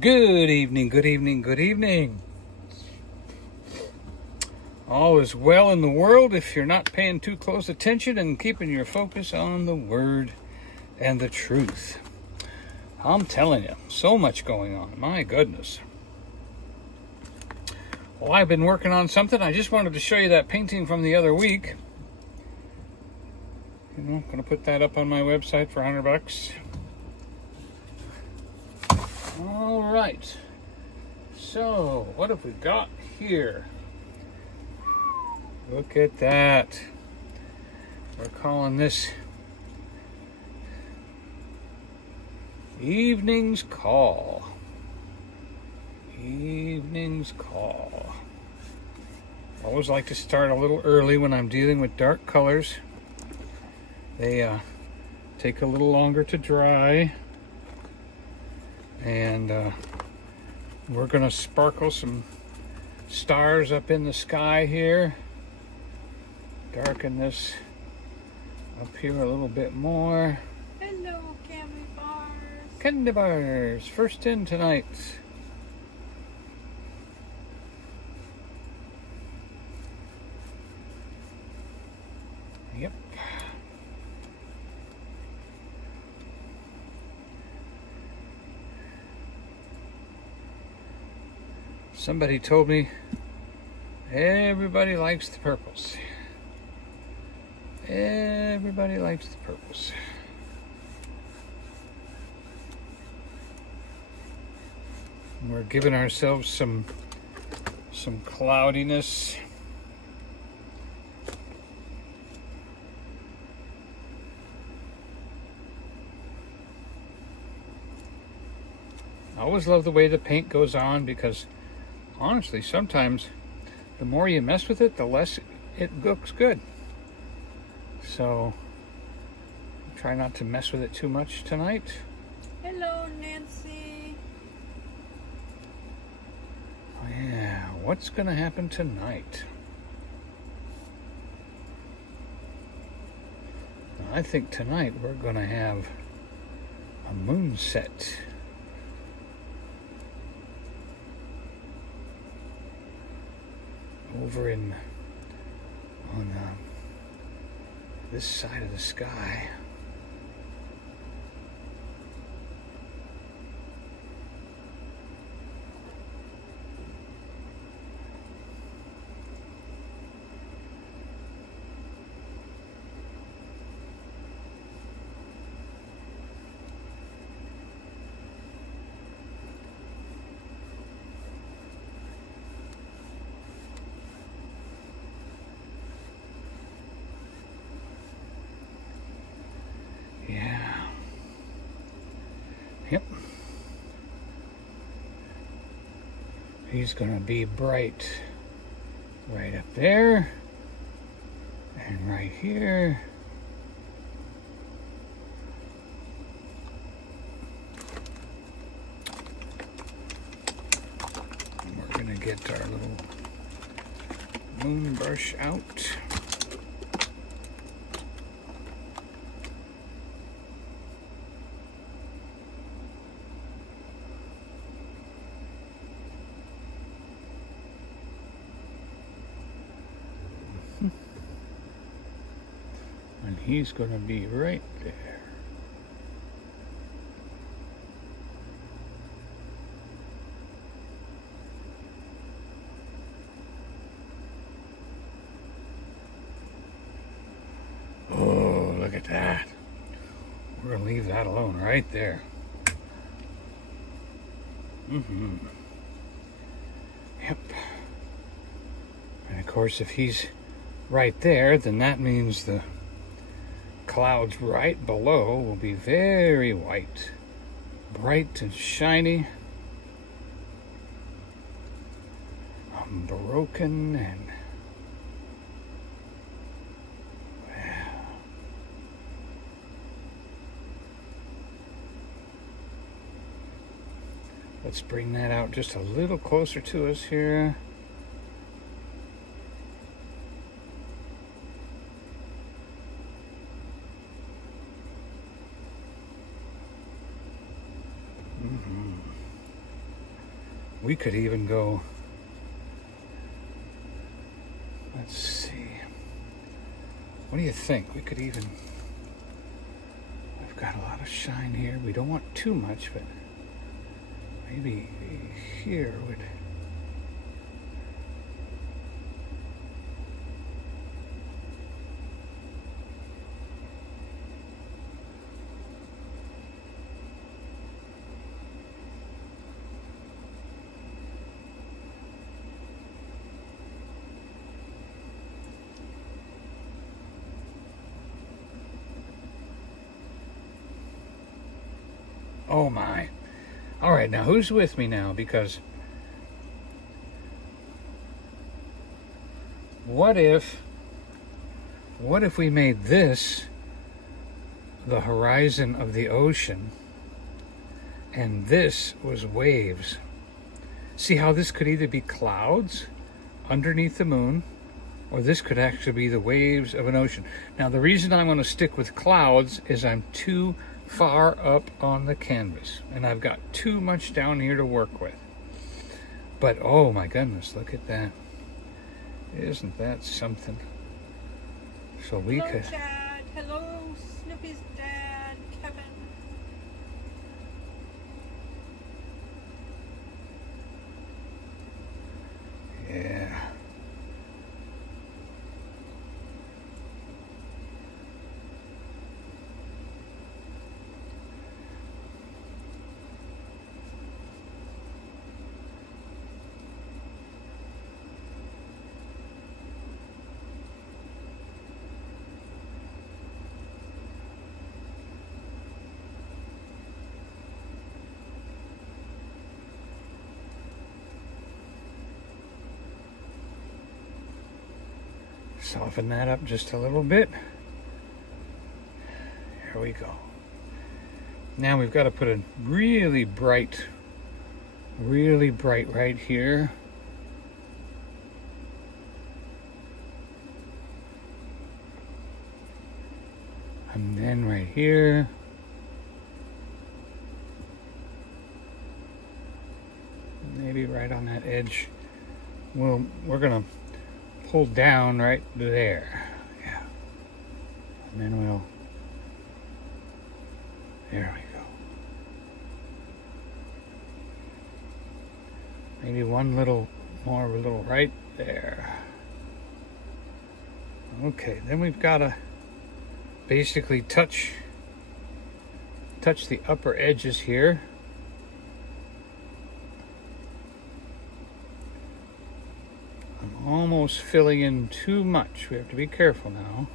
Good evening, good evening, good evening. All is well in the world if you're not paying too close attention and keeping your focus on the word and the truth. I'm telling you, so much going on. My goodness. Well, I've been working on something. I just wanted to show you that painting from the other week. I'm going to put that up on my website for $100. All right. So, what have we got here? Look at that. We're calling this Evening's Call. Evening's Call. I always like to start a little early when I'm dealing with dark colors. They take a little longer to dry. And we're going to sparkle some stars up in the sky here. Darken this up here a little bit more. Hello, candy bars. Candy bars, first in tonight. Yep. Somebody told me everybody likes the purples. Everybody likes the purples. And we're giving ourselves some cloudiness. I always love the way the paint goes on because honestly, sometimes the more you mess with it, the less it looks good. So, try not to mess with it too much tonight. Hello, Nancy. Oh yeah, what's going to happen tonight? I think tonight we're going to have a moonset. Over on this side of the sky. Yeah. Yep. He's gonna be bright right up there and right here. And we're gonna get our little moon brush out. And he's going to be right there. Oh, look at that. We're going to leave that alone right there. Yep. And of course, if he's right there, then that means the clouds right below will be very white, bright and shiny, unbroken, and wow. Let's bring that out just a little closer to us here. We could even go, let's see, what do you think? We could even, we've got a lot of shine here. We don't want too much, but maybe here would, oh my. All right, now who's with me now? Because what if we made this the horizon of the ocean and this was waves? See how this could either be clouds underneath the moon, or this could actually be the waves of an ocean. Now, the reason I want to stick with clouds is I'm too far up on the canvas and I've got too much down here to work with. But oh my goodness, look at that. Isn't that something? So we Hello, could... Dad. Hello, Snoopy's dad, Kevin. Yeah. Soften that up just a little bit. Here we go. Now we've got to put a really bright right here. And then right here. Maybe right on that edge. We're gonna pull down right there. Yeah. And then we'll, there we go. Maybe one little more, a little right there. Okay, then we've got to basically touch the upper edges here. I'm almost filling in too much. We have to be careful now.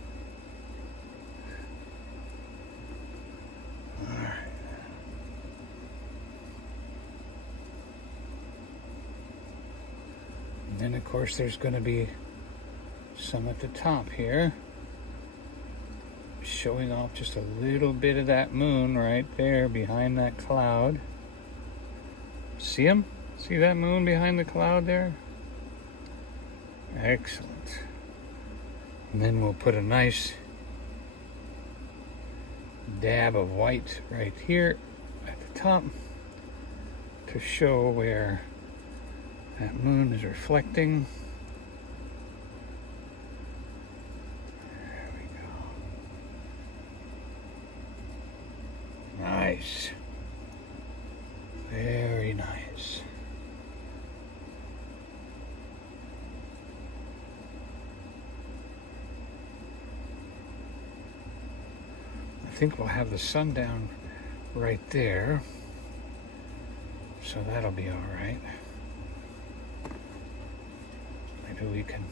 All right. And then of course there's going to be some at the top here, showing off just a little bit of that moon right there behind that cloud. See him? See that moon behind the cloud there? Excellent. And then we'll put a nice dab of white right here at the top to show where that moon is reflecting. There we go. Nice. Very nice. I think we'll have the sun down right there, so that'll be all right. Maybe we can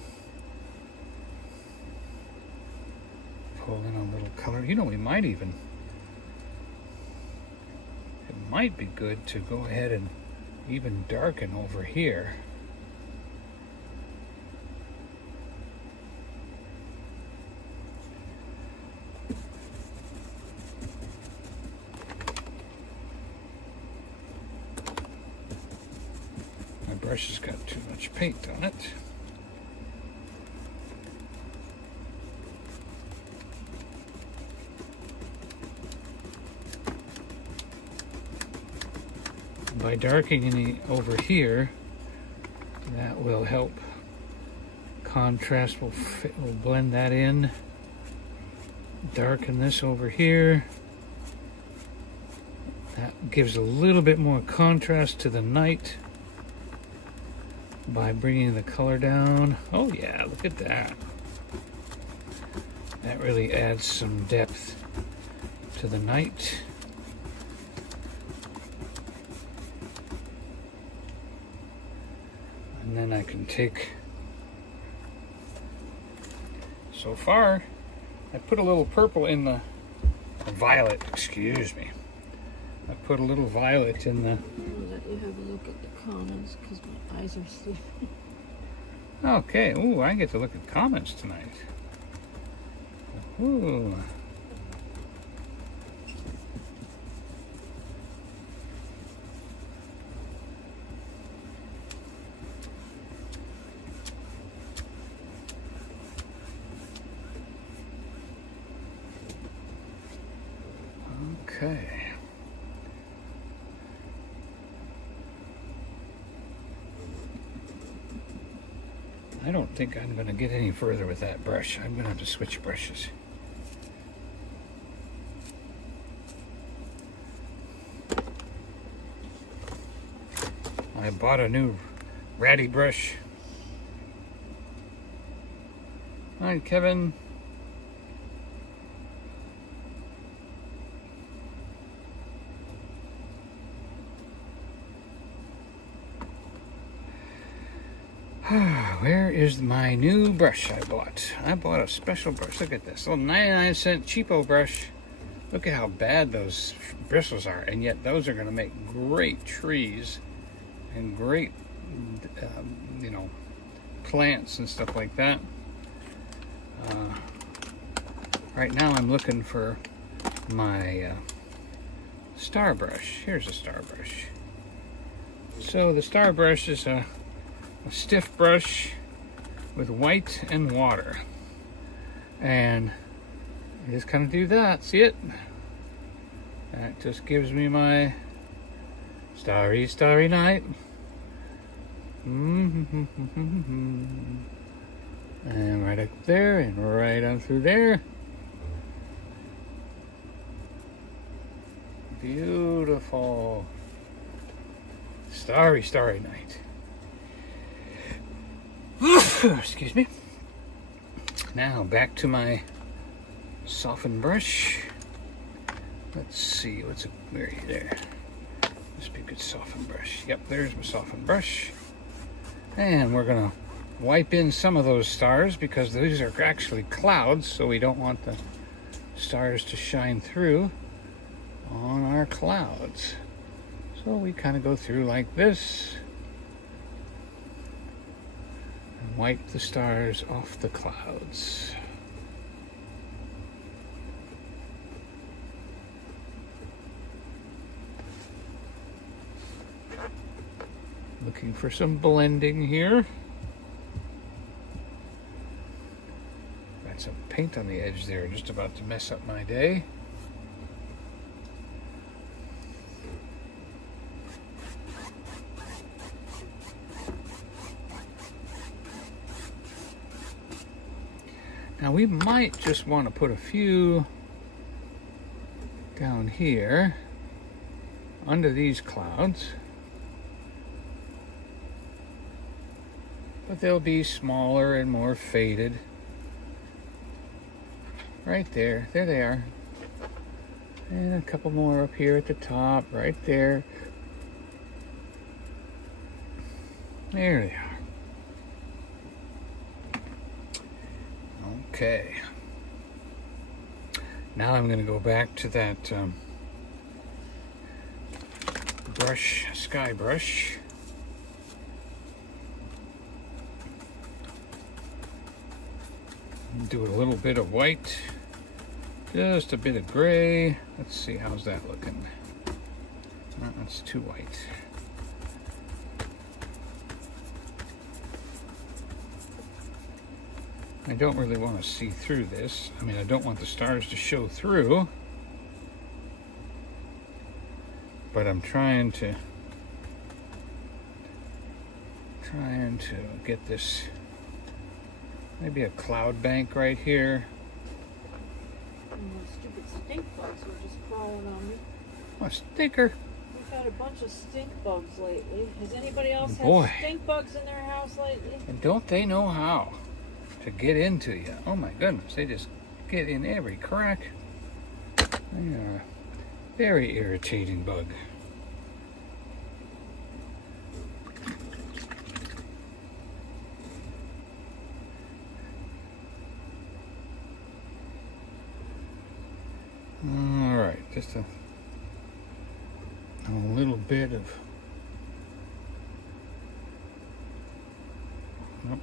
pull in a little color. You know, we might even, it might be good to go ahead and even darken over here. My brush has got too much paint on it. by darkening over here, that will help contrast. We'll blend that in. Darken this over here. That gives a little bit more contrast to the night by bringing the color down. Oh yeah, look at that. That really adds some depth to the night. And then I can take, so far, I put a little purple in the violet, excuse me. I put a little violet in the... I'll let you have a look at the comments because my eyes are sleeping. Okay, ooh, I get to look at comments tonight. Ooh. Okay. I don't think I'm going to get any further with that brush. I'm going to have to switch brushes. I bought a new ratty brush. Hi, Kevin. Where is my new brush I bought? I bought a special brush. Look at this little 99-cent cheapo brush. Look at how bad those bristles are, and yet those are going to make great trees and great, plants and stuff like that. Right now I'm looking for my star brush. Here's a star brush. So the star brush is a stiff brush with white and water, and I just kind of do that. See it? That just gives me my starry night. And right up there and right on through there. Beautiful starry night. Excuse me. Now back to my soften brush. Let's see what's there. Must be a good soften brush. Yep, there's my soften brush. And we're gonna wipe in some of those stars because these are actually clouds, so we don't want the stars to shine through on our clouds. So we kind of go through like this. Wipe the stars off the clouds. Looking for some blending here. Got some paint on the edge there, just about to mess up my day. Now we might just want to put a few down here under these clouds, but they'll be smaller and more faded. Right there, there they are. And a couple more up here at the top, right there. There they are. Okay. Now I'm going to go back to that brush, sky brush. Do a little bit of white, just a bit of gray. Let's see, how's that looking? That's too white. I don't really want to see through this. I mean, I don't want the stars to show through, but I'm trying to Trying to get this, maybe a cloud bank right here. Stupid stink bugs were just crawling on me. A stinker. We've had a bunch of stink bugs lately. Has anybody else Boy. had stink bugs in their house lately? And don't they know how to get into you? Oh my goodness, they just get in every crack. They are a very irritating bug. All right, just a little bit of. Nope.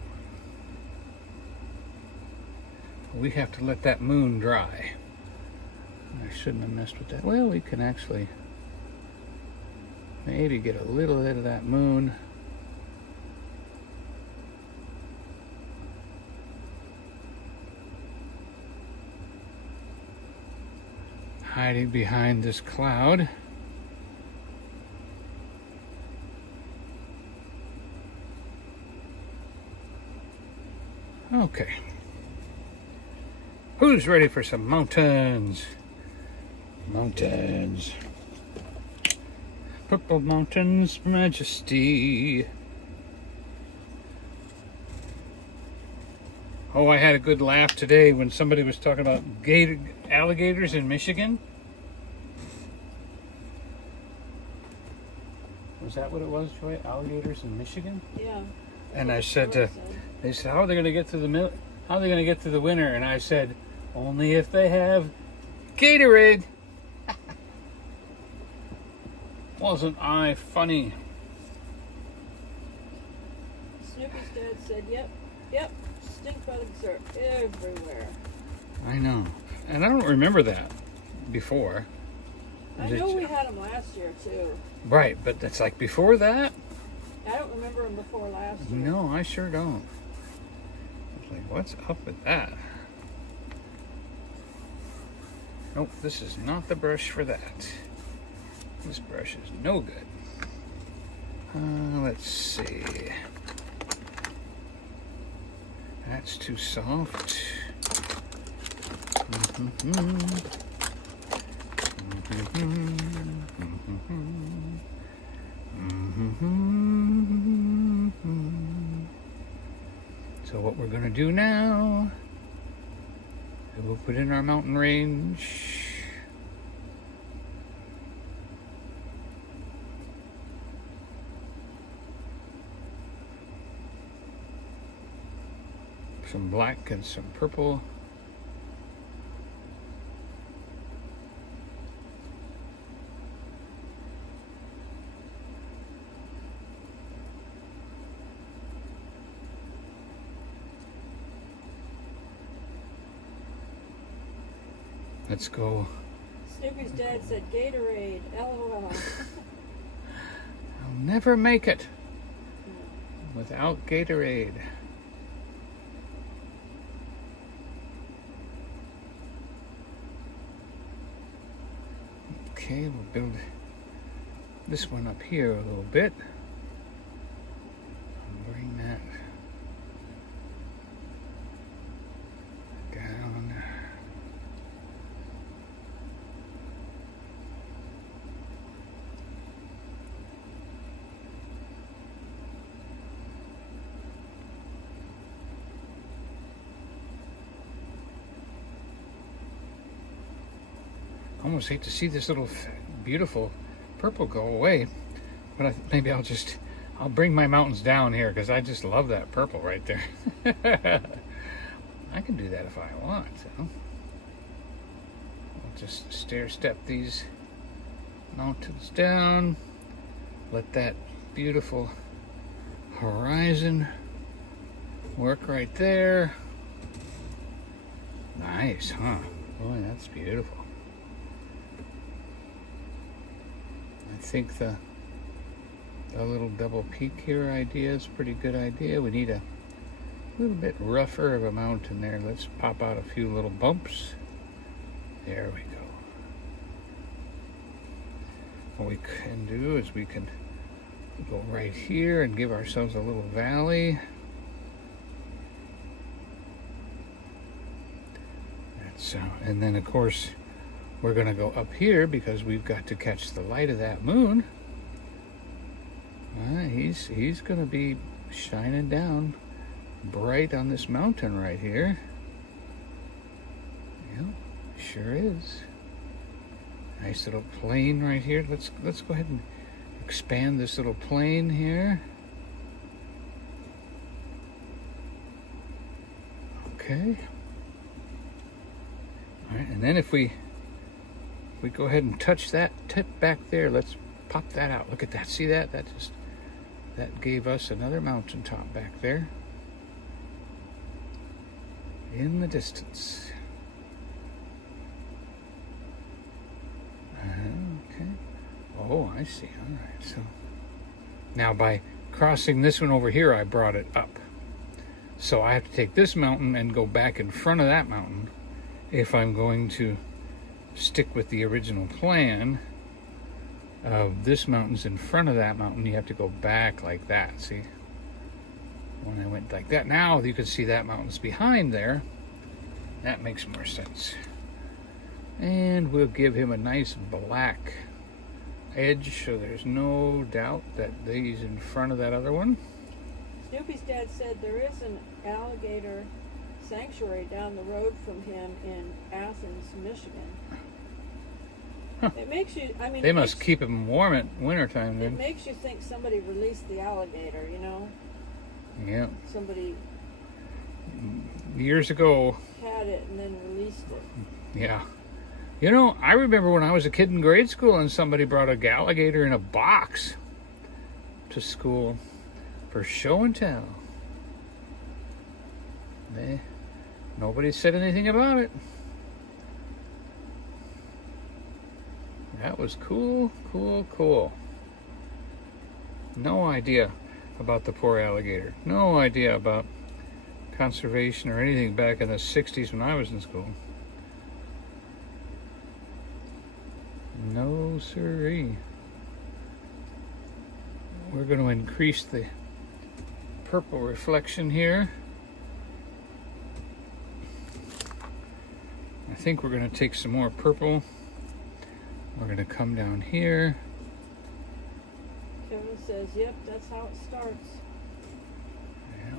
We have to let that moon dry. I shouldn't have messed with that. Well, we can actually maybe get a little bit of that moon. Hiding behind this cloud. Okay. Who's ready for some mountains? Mountains. Purple Mountains Majesty. Oh, I had a good laugh today when somebody was talking about alligators in Michigan. Was that what it was, Joy? Alligators in Michigan? Yeah. And I said, they said, how are they going to get to the how are they going to get to the winter? And I said, only if they have Gatorade. Wasn't I funny? Snoopy's dad said, yep, stink bugs are everywhere. I know. And I don't remember that before. I know we had them last year, too. Right, but it's like before that? I don't remember them before last year. No, I sure don't. I was like, what's up with that? Nope, this is not the brush for that. This brush is no good. Let's see. That's too soft. So what we're going to do now is we'll put in our mountain range. Some black and some purple. Let's go. Snoopy's dad said Gatorade, LOL. I'll never make it without Gatorade. Okay, we'll build this one up here a little bit. Bring that down. I almost hate to see this little beautiful purple go away, but maybe I'll bring my mountains down here because I just love that purple right there. I can do that if I want. So I'll just stair step these mountains down, let that beautiful horizon work right there. Nice, huh? Boy, that's beautiful. I think the little double peak here idea is a pretty good idea. We need a little bit rougher of a mountain there. Let's pop out a few little bumps. There we go. What we can do is we can Go right here and give ourselves a little valley. And then of course we're going to go up here because we've got to catch the light of that moon. He's going to be shining down bright on this mountain right here. Yep, sure is. Nice little plain right here. Let's go ahead and expand this little plain here. Okay. All right, and then if we go ahead and touch that tip back there, let's pop that out. Look at that. See that? That gave us another mountaintop back there in the distance. Okay. Oh, I see. All right. So now by crossing this one over here, I brought it up. So I have to take this mountain and go back in front of that mountain if I'm going to stick with the original plan of this mountain's in front of that mountain. You have to go back like that. See? When I went like that, now you can see that mountain's behind there. That makes more sense. And we'll give him a nice black edge so there's no doubt that he's in front of that other one. Snoopy's dad said there is an alligator sanctuary down the road from him in Athens, Michigan. Huh. It makes you, I mean... They must keep him warm at wintertime then. It makes you think somebody released the alligator, you know? Yeah. Somebody... Years ago... had it and then released it. Yeah. You know, I remember when I was a kid in grade school and somebody brought a alligator in a box to school for show and tell. Nobody said anything about it. That was cool, cool, cool. No idea about the poor alligator. No idea about conservation or anything back in the 60s when I was in school. No siree. We're going to increase the purple reflection here. I think we're going to take some more purple. We're going to come down here. Kevin says, yep, that's how it starts. Yeah.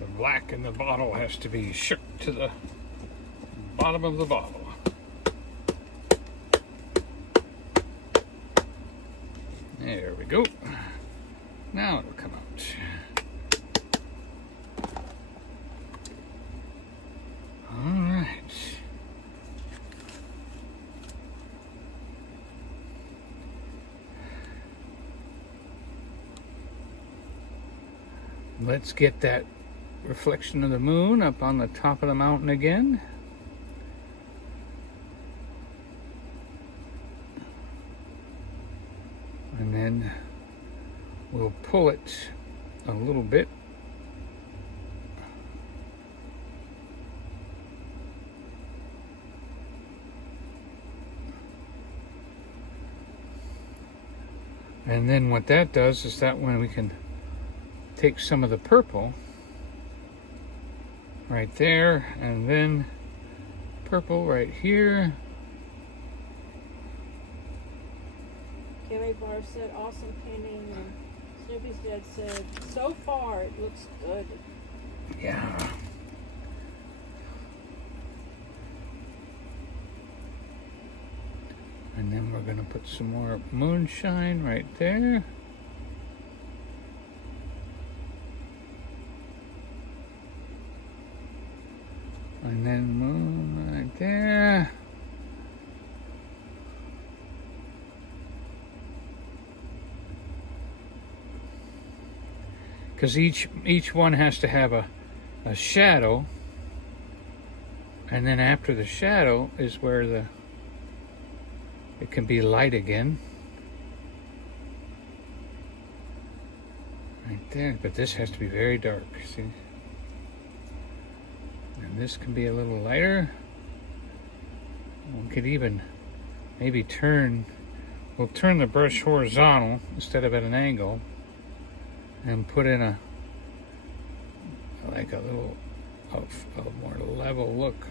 The black in the bottle has to be shook to the bottom of the bottle. There we go. Now it'll come out. All right. Let's get that reflection of the moon up on the top of the mountain again. And then we'll pull it a little bit. And then what that does is that when we can take some of the purple right there, and then purple right here. Gary Barr said, awesome painting, and Snoopy's dad said, so far it looks good. Yeah. And then we're going to put some more moonshine right there. And then moon right there. Because each one has to have a shadow. And then after the shadow is where it can be light again. Right there. But this has to be very dark, see? And this can be a little lighter. We could even maybe we'll turn the brush horizontal instead of at an angle, and put in like a little more level look.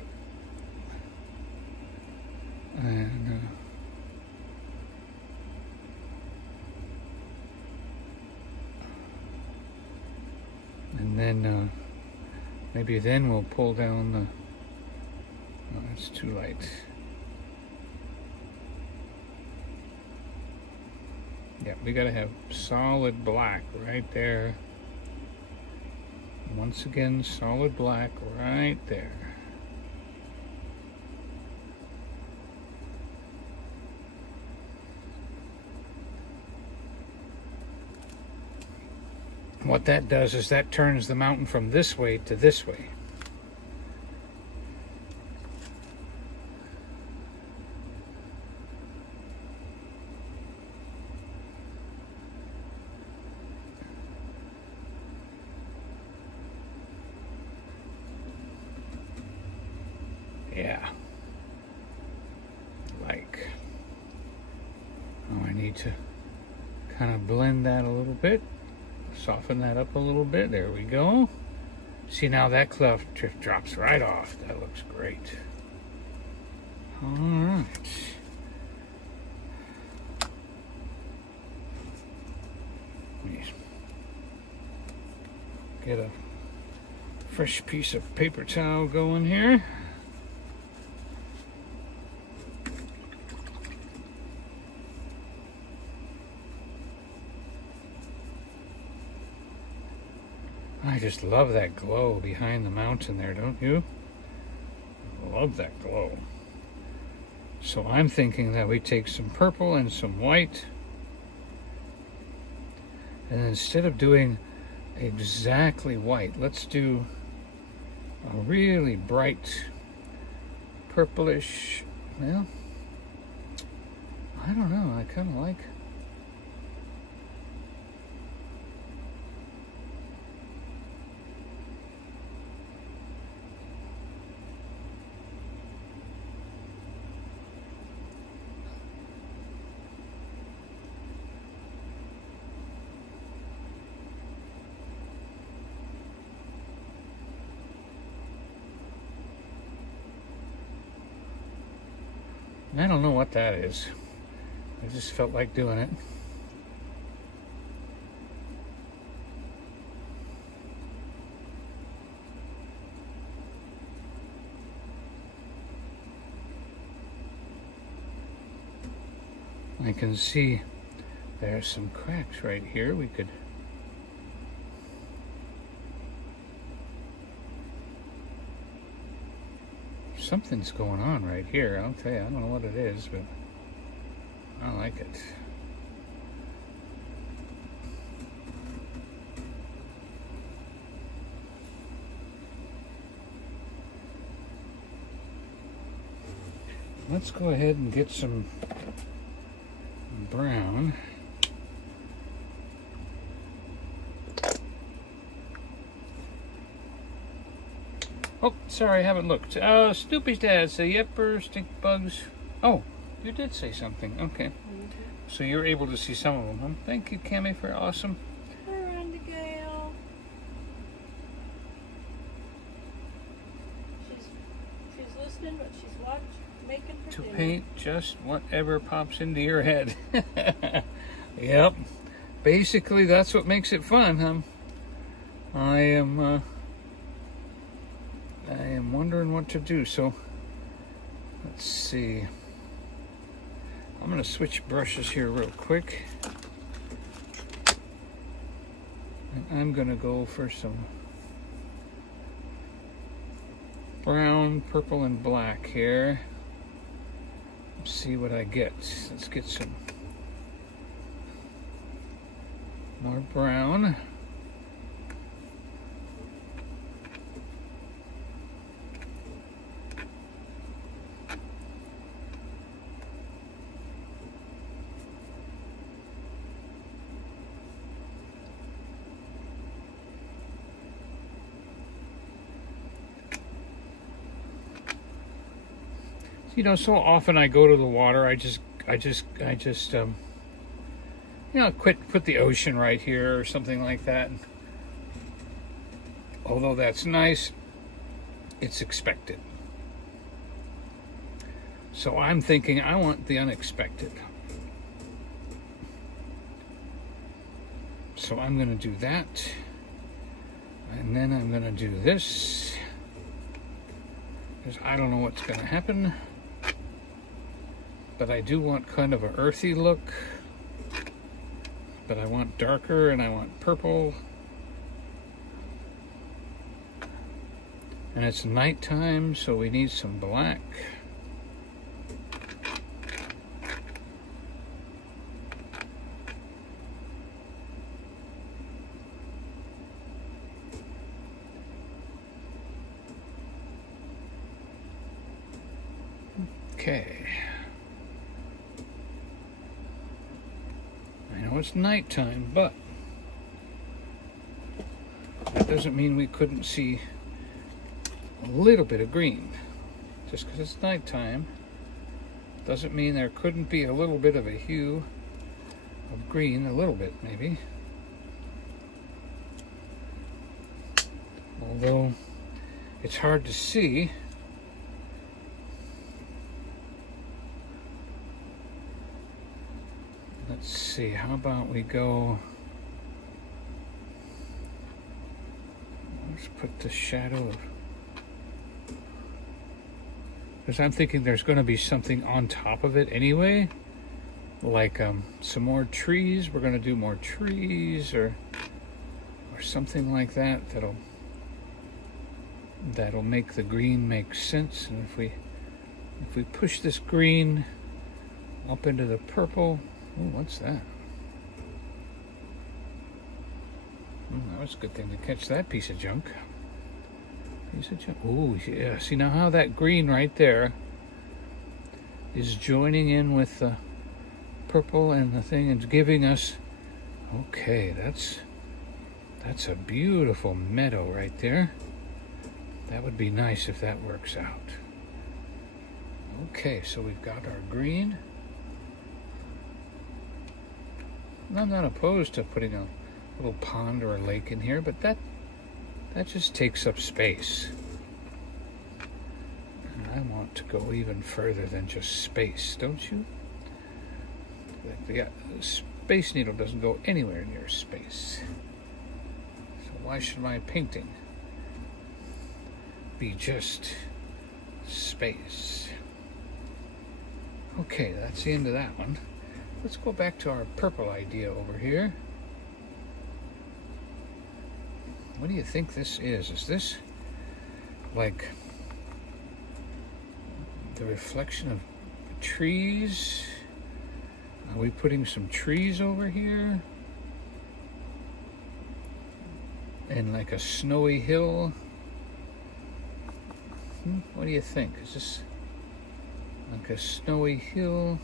And then maybe then we'll pull down the. Oh, that's too light. Yeah, we gotta have solid black right there. Once again, solid black right there. What that does is that turns the mountain from this way to this way. Yeah. Like. Oh, I need to kind of blend that a little bit. Soften that up a little bit. There we go. See, now that cloud drops right off. That looks great. All right. Get a fresh piece of paper towel going here. I just love that glow behind the mountain there, don't you? I love that glow. So I'm thinking that we take some purple and some white, and instead of doing exactly white, let's do a really bright purplish. Well, I don't know, I kind of like. I don't know what that is. I just felt like doing it. I can see there's some cracks right here. We could something's going on right here. I'll tell you, I don't know what it is, but I like it. Let's go ahead and get some brown. Oh, sorry, I haven't looked. Snoopy's dad said, yepper, stink bugs. Oh, you did say something. Okay. So you're able to see some of them, huh? Thank you, Cami, for awesome. Gale. She's listening, but she's making her To dinner. paint just whatever pops into your head. Yep. Basically, that's what makes it fun, huh? I am wondering what to do. So let's see. I'm gonna switch brushes here real quick, and I'm gonna go for some brown, purple, and black here. Let's see what I get. Let's get some more brown. You know, so often I go to the water, I just you know, put the ocean right here or something like that. Although that's nice, it's expected. So I'm thinking I want the unexpected. So I'm going to do that. And then I'm going to do this. Because I don't know what's going to happen. But I do want kind of an earthy look. But I want darker and I want purple. And it's nighttime, so we need some black. Okay. I know it's nighttime, but that doesn't mean we couldn't see a little bit of green. Just because it's nighttime doesn't mean there couldn't be a little bit of a hue of green, a little bit maybe. Although it's hard to see. Let's see, how about we go, let's put the shadow of, because I'm thinking there's going to be something on top of it anyway, like some more trees. We're going to do more trees or something like that that'll make the green make sense. And if we push this green up into the purple. Oh, what's that? That was a good thing to catch that piece of junk. Oh, yeah. See now how that green right there is joining in with the purple and the thing and giving us, okay, that's a beautiful meadow right there. That would be nice if that works out. Okay, so we've got our green. I'm not opposed to putting a little pond or a lake in here, but that just takes up space. And I want to go even further than just space, don't you? The Space Needle doesn't go anywhere near space. So why should my painting be just space? Okay, that's the end of that one. Let's go back to our purple idea over here. What do you think this is? Is this like the reflection of trees? Are we putting some trees over here? And like a snowy hill? What do you think? Is this like a snowy hill?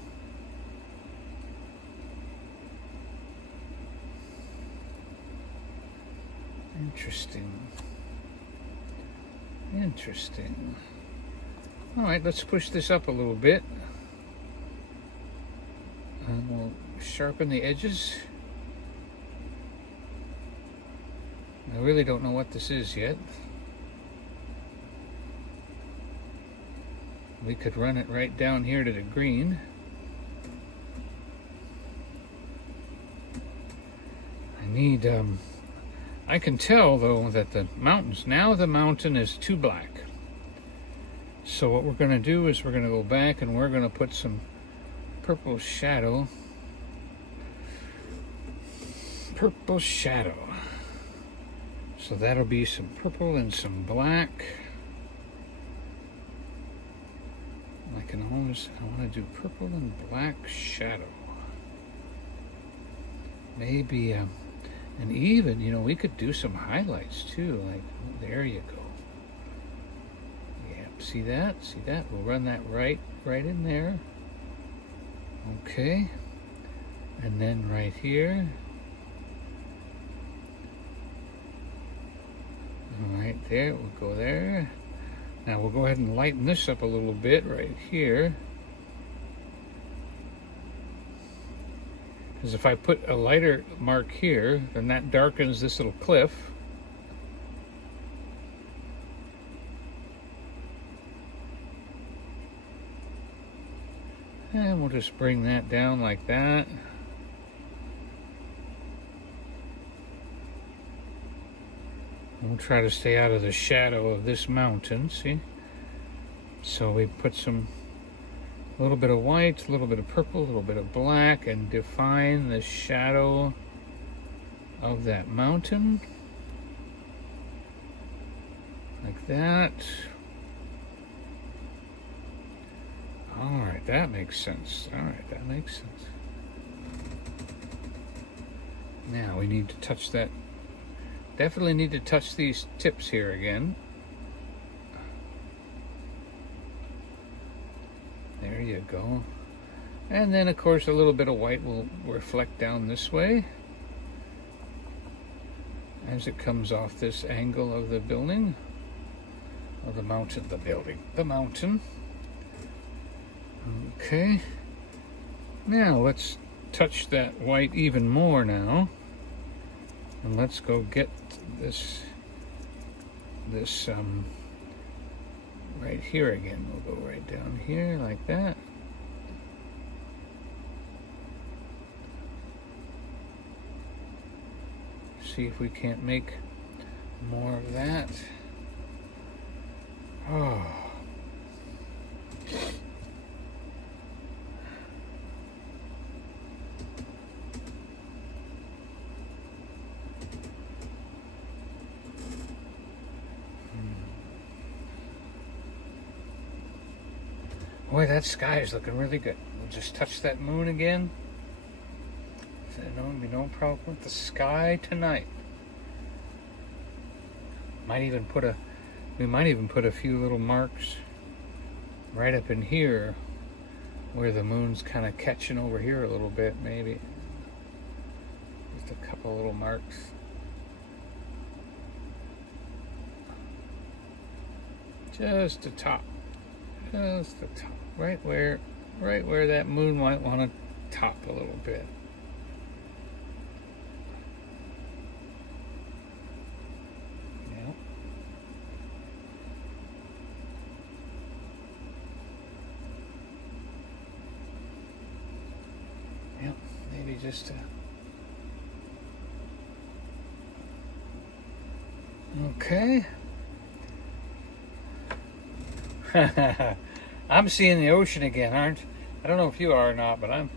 Interesting. All right, let's push this up a little bit. And we'll sharpen the edges. I really don't know what this is yet. We could run it right down here to the green. I can tell though that the mountain is too black. So what we're going to do is we're going to go back and we're going to put some purple shadow. So that'll be some purple and some black. I want to do purple and black shadow. Maybe, and even, we could do some highlights too. Like, oh, there you go. Yep, see that? We'll run that right in there. Okay. And then right here. Right there, we'll go there. Now we'll go ahead and lighten this up a little bit right here. Because if I put a lighter mark here, then that darkens this little cliff. And we'll just bring that down like that. We'll try to stay out of the shadow of this mountain, see? So we put a little bit of white, a little bit of purple, a little bit of black, and define the shadow of that mountain. Like that. Alright, that makes sense. Now we need to touch that. Definitely need to touch these tips here again. There you go. And then of course a little bit of white will reflect down this way as it comes off this angle of the building. Or the mountain, the mountain. Okay. Now let's touch that white even more now. And let's go get this right here again. We'll go right down here like that. See if we can't make more of that. Oh. Boy, that sky is looking really good. We'll just touch that moon again. There'll be no problem with the sky tonight. We might even put a few little marks right up in here where the moon's kind of catching over here a little bit, maybe. Just a couple little marks. Just the top. Just the top. Right where that moon might want to top a little bit. Yep. Yep, maybe just okay. I'm seeing the ocean again, aren't I? Don't know if you are or not, but I'm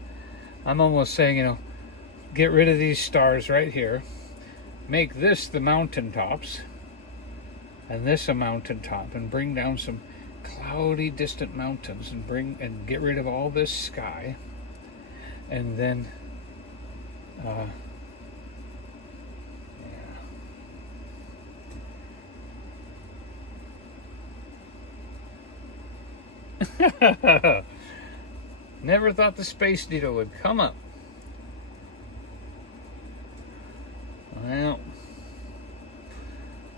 almost saying, get rid of these stars right here. Make this the mountaintops and this a mountaintop, and bring down some cloudy distant mountains and get rid of all this sky. And then never thought the Space Needle would come up. Well,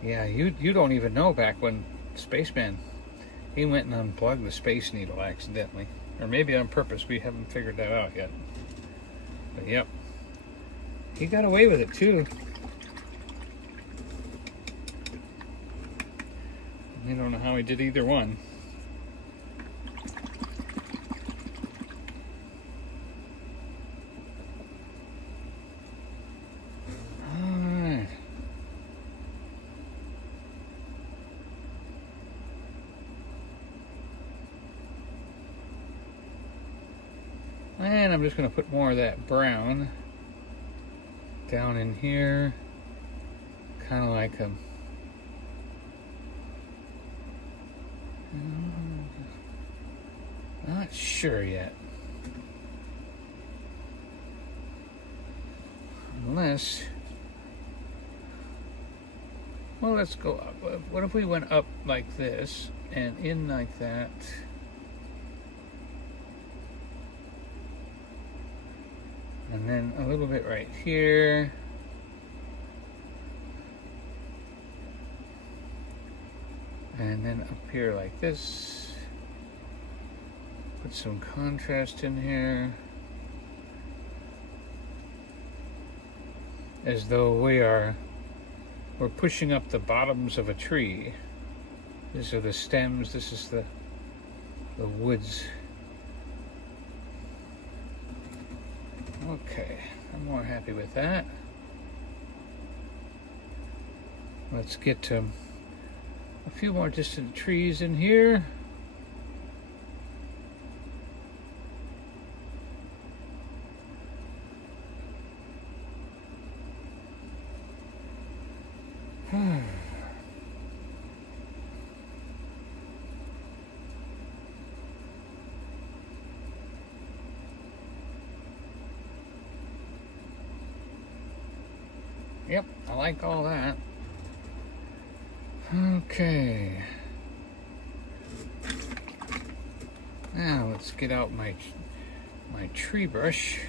yeah, you don't even know back when Spaceman, he went and unplugged the Space Needle accidentally. Or maybe on purpose, we haven't figured that out yet. But yep, he got away with it too. I don't know how he did either one. Alright. And I'm just going to put more of that brown down in here. Kind of like a... Not sure yet. Unless... Well, let's go up. What if we went up like this and in like that? And then a little bit right here. And then up here like this. Put some contrast in here. As though we're pushing up the bottoms of a tree. These are the stems, this is the woods. Okay, I'm more happy with that. Let's get a few more distant trees in here. Yep, I like all that. Okay. Now let's get out my tree brush.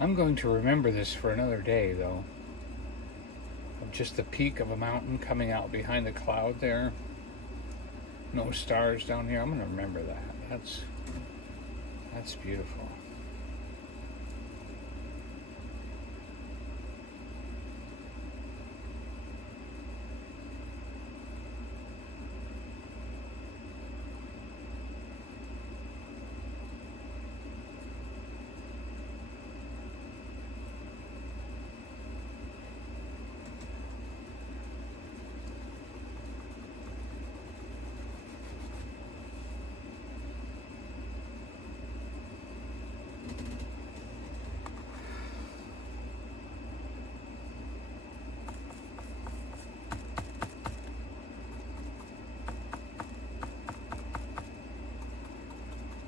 I'm going to remember this for another day, though. Just the peak of a mountain coming out behind the cloud there. No stars down here. I'm going to remember that. That's beautiful.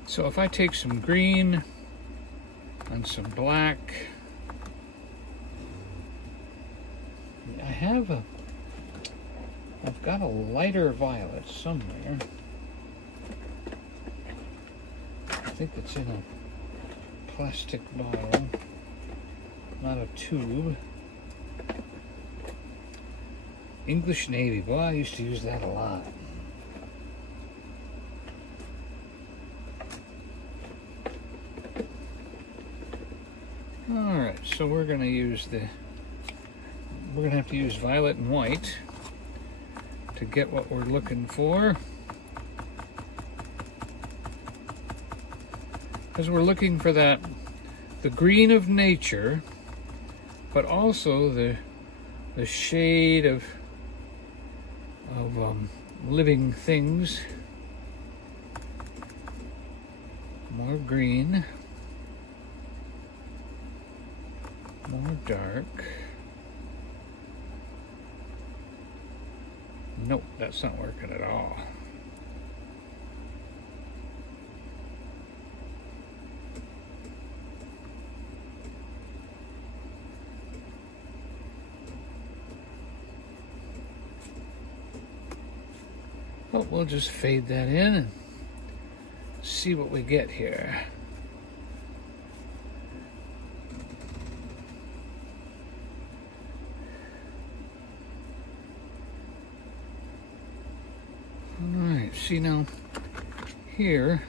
So if I take some green and some black, I've got a lighter violet somewhere. I think it's in a plastic bottle, not a tube. English Navy, boy, I used to use that a lot. Alright, so we're going to have to use violet and white to get what we're looking for. Because we're looking for the green of nature, but also the shade of living things. More green. More dark. Nope, that's not working at all. Well, we'll just fade that in and see what we get here. see now here,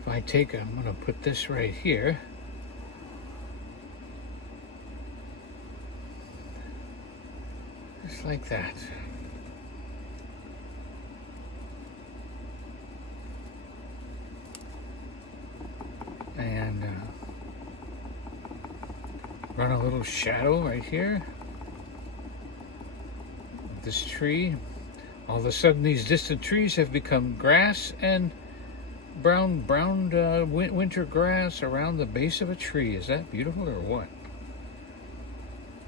if I take, I'm going to put this right here. Just like that. And run a little shadow right here. This tree. All of a sudden these distant trees have become grass and brown winter grass around the base of a tree. Is that beautiful or what?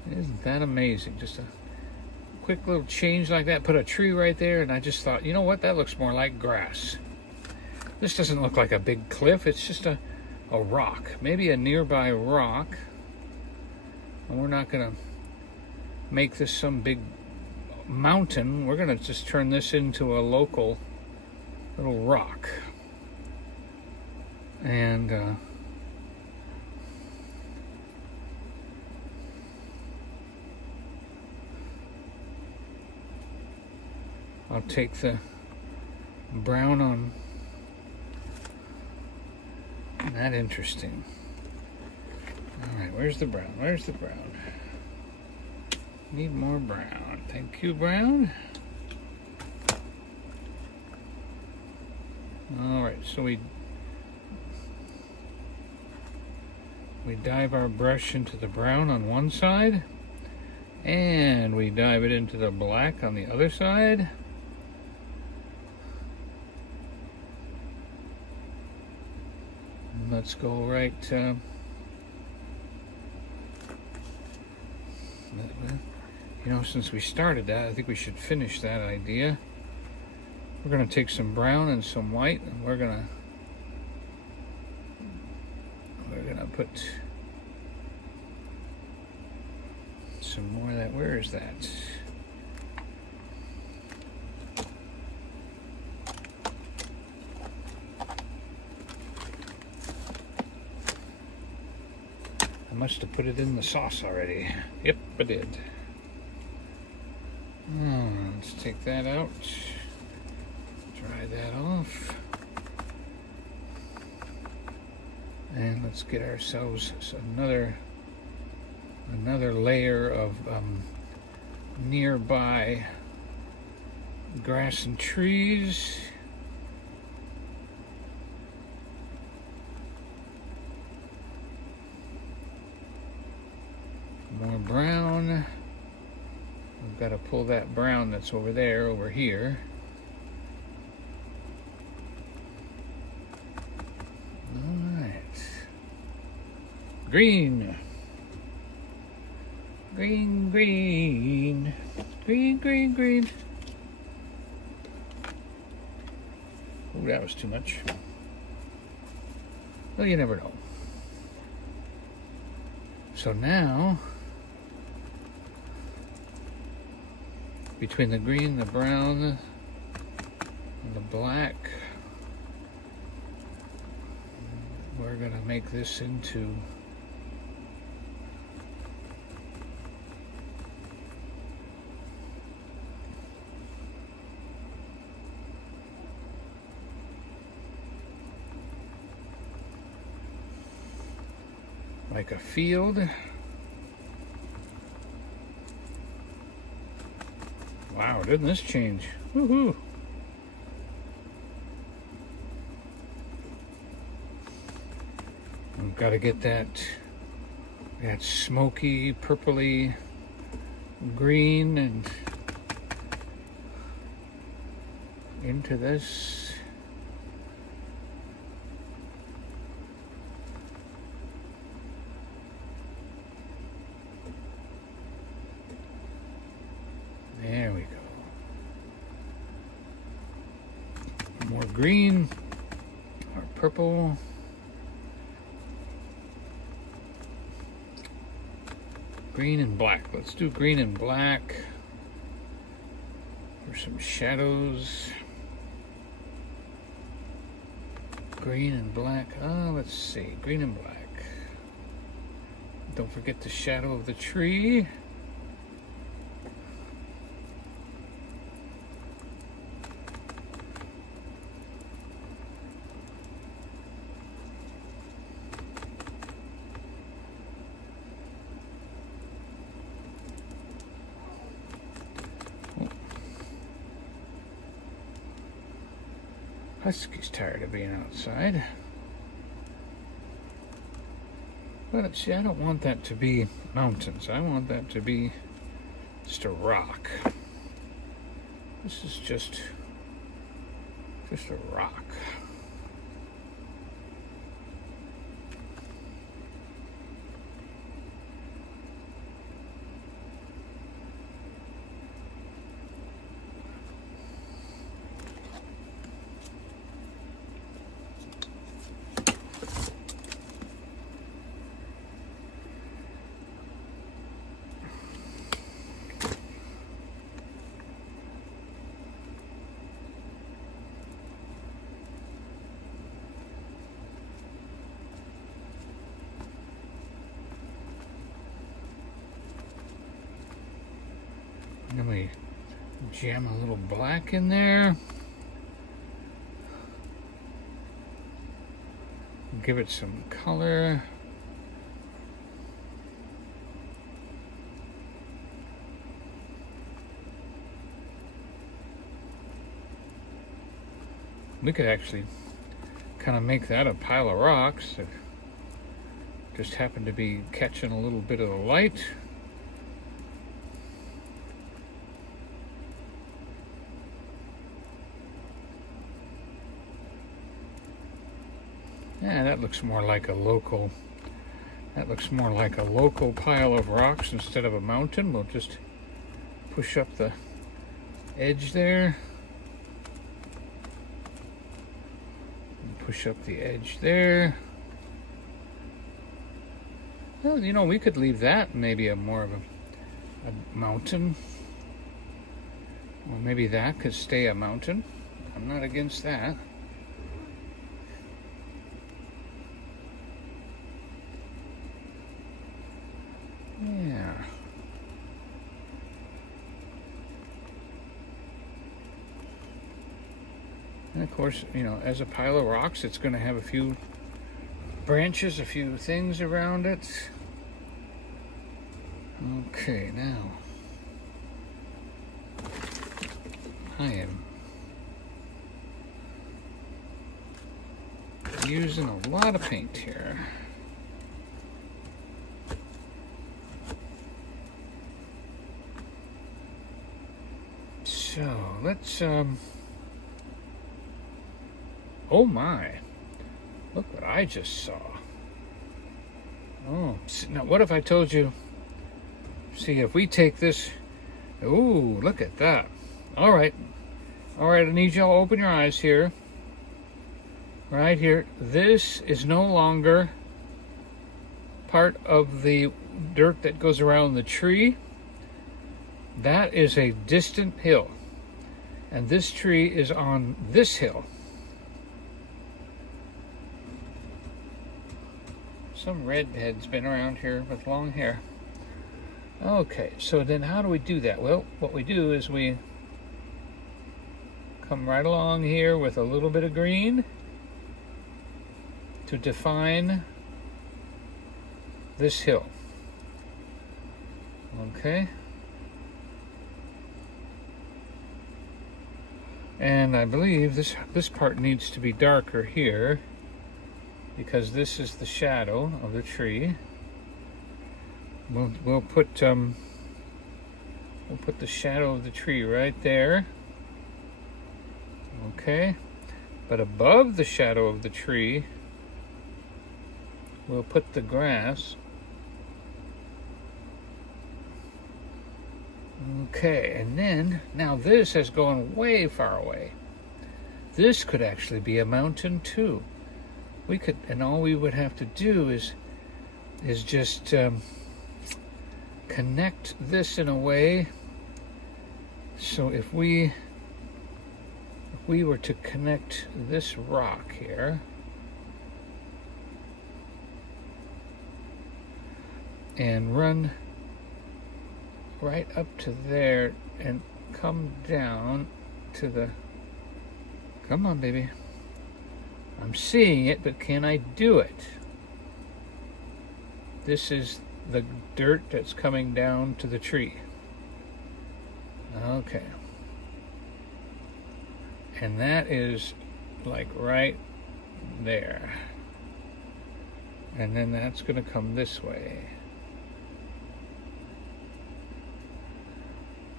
Isn't that amazing? Just a quick little change like that. Put a tree right there, and I just thought, you know what? That looks more like grass. This doesn't look like a big cliff. It's just a rock. Maybe a nearby rock. And we're not going to make this some big mountain. We're going to just turn this into a local little rock. And I'll take the brown on that. Interesting. All right, where's the brown? Where's the brown? Need more brown. Thank you, brown. All right, so we dive our brush into the brown on one side, and we dive it into the black on the other side. Let's go right, you know, since we started that, I think we should finish that idea. We're going to take some brown and some white, and we're going to put some more of that. Where is that? I must have put it in the sauce already. Yep, I did. Let's take that out. Dry that off. And let's get ourselves another layer of nearby grass and trees. More brown. We've got to pull that brown that's over there over here. All right. Green. Green, green. Green, green, green. Oh, that was too much. Well, you never know. So now, between the green, the brown, and the black, we're going to make this into like a field. Wow, didn't this change? Woohoo! We've got to get that smoky, purpley green and into this. There we go. More green or purple. Green and black. Let's do green and black. for some shadows. Green and black. Let's see. Green and black. Don't forget the shadow of the tree. Husky's tired of being outside. But see, I don't want that to be mountains. I want that to be just a rock. This is just a rock. Then we jam a little black in there. Give it some color. We could actually kind of make that a pile of rocks that just happen to be catching a little bit of the light. Yeah, that looks more like a local. That looks more like a local pile of rocks instead of a mountain. We'll just push up the edge there. Push up the edge there. Well, you know, we could leave that maybe a more of a mountain. Or maybe that could stay a mountain. I'm not against that. Yeah. And of course, you know, as a pile of rocks, it's going to have a few branches, a few things around it. Okay, now I am using a lot of paint here. So let's oh my, look what I just saw. Oh, now what if I told you, see, if we take this, ooh, look at that. All right, I need you to open your eyes here. Right here, this is no longer part of the dirt that goes around the tree. That is a distant hill. And this tree is on this hill. Some redhead's been around here with long hair. Okay, so then how do we do that? Well, what we do is we come right along here with a little bit of green to define this hill. Okay. And I believe this part needs to be darker here because this is the shadow of the tree. We'll put the shadow of the tree right there. Okay. But above the shadow of the tree, we'll put the grass. Okay, and then, now this is going way far away. This could actually be a mountain too. We could, and all we would have to do is connect this in a way So if we were to connect this rock here and run right up to there and come down to the, come on baby, I'm seeing it, but can I do it? This is the dirt that's coming down to the tree. Okay. And that is like right there. And then that's going to come this way.